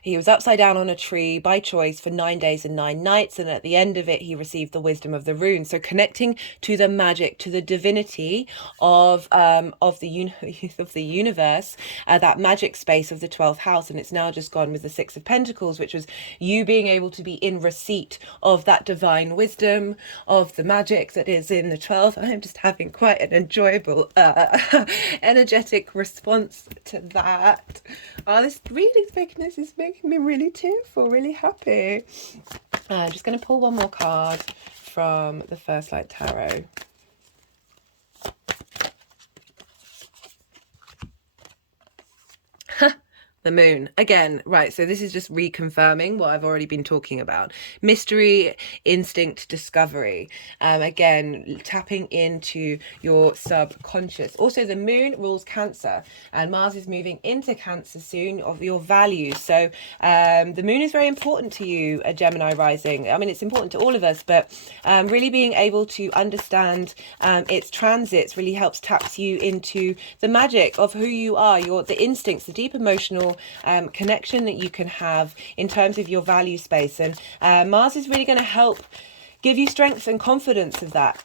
he was upside down on a tree by choice for 9 days and 9 nights, and at the end of it he received the wisdom of the runes. So connecting to the magic, to the divinity of the universe, that magic space of the 12th house. And it's now just gone with the 6 of Pentacles, which was you being able to be in receipt of that divine wisdom, of the magic that is in the 12th. I'm just having quite an enjoyable energetic response to that. This reading thickness is making me really tearful, really happy. I'm just going to pull one more card from the First Light Tarot. The moon again, right? So this is just reconfirming what I've already been talking about: mystery, instinct, discovery. Again, tapping into your subconscious. Also, the moon rules Cancer, and Mars is moving into Cancer soon, of your values. So the moon is very important to you, a Gemini rising. I mean, it's important to all of us, but really being able to understand its transits really helps taps you into the magic of who you are, the instincts, the deep emotional connection that you can have in terms of your value space. And Mars is really going to help give you strength and confidence of that.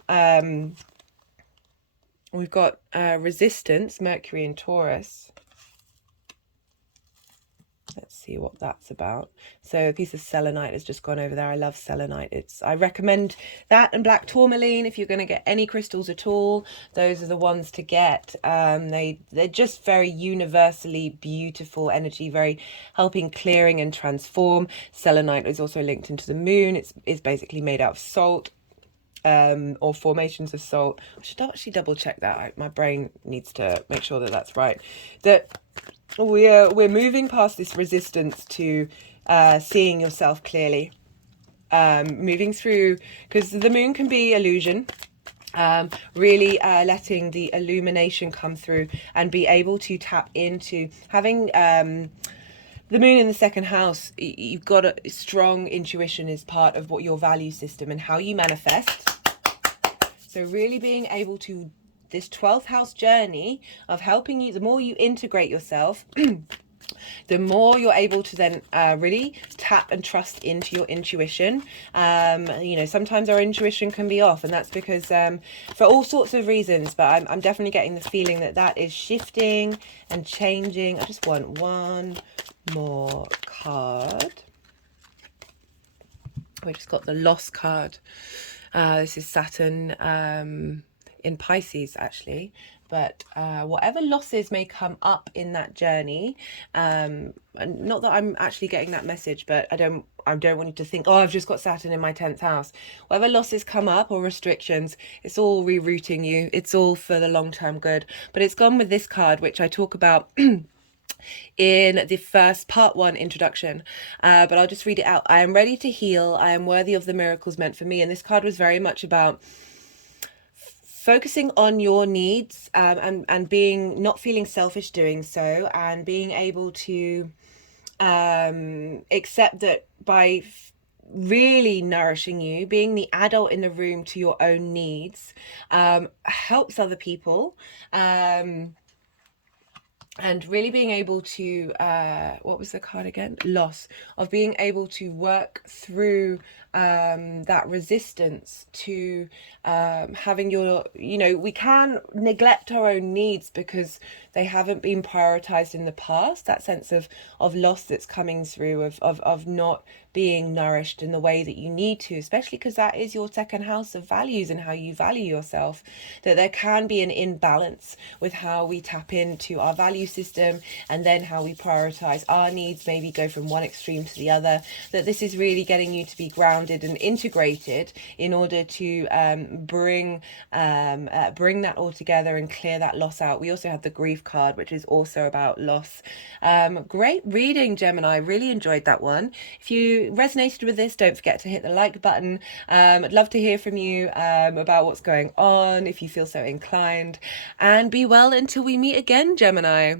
We've got resistance, Mercury in Taurus. Let's see what that's about. So a piece of selenite has just gone over there. I love selenite. I recommend that and black tourmaline if you're going to get any crystals at all. Those are the ones to get. They're just very universally beautiful energy, very helping clearing and transform. Selenite is also linked into the moon. It's basically made out of salt. Or formations of salt. I should actually double check that. My brain needs to make sure that that's right. That we're moving past this resistance to seeing yourself clearly, moving through, because the moon can be illusion. Really letting the illumination come through and be able to tap into having the moon in the second house. You've got a strong intuition is part of what your value system and how you manifest. So really being able to, this 12th house journey of helping you, the more you integrate yourself, the more you're able to then really tap and trust into your intuition. Sometimes our intuition can be off, and that's because for all sorts of reasons, but I'm definitely getting the feeling that is shifting and changing. I just want one more card. We just got the loss card. This is Saturn in Pisces, actually. But whatever losses may come up in that journey, and not that I'm actually getting that message, but I don't want you to think, oh, I've just got Saturn in my 10th house. Whatever losses come up or restrictions, it's all rerouting you. It's all for the long-term good. But it's gone with this card, which I talk about in the first part 1 introduction, but I'll just read it out. I am ready to heal. I am worthy of the miracles meant for me. And this card was very much about focusing on your needs, and being, not feeling selfish doing so, and being able to accept that by really nourishing you, being the adult in the room to your own needs, helps other people, and really being able to, what was the card again? Loss. Of being able to work through that resistance to having your, we can neglect our own needs because they haven't been prioritized in the past. That sense of loss that's coming through, of not being nourished in the way that you need to, especially because that is your second house of values and how you value yourself. That there can be an imbalance with how we tap into our value system and then how we prioritize our needs, maybe go from one extreme to the other. That this is really getting you to be grounded and integrated in order to bring that all together and clear that loss out. We also have the grief card, which is also about loss. Great reading, Gemini. Really enjoyed that one. If you resonated with this, don't forget to hit the like button. I'd love to hear from you about what's going on, if you feel so inclined. And be well until we meet again, Gemini.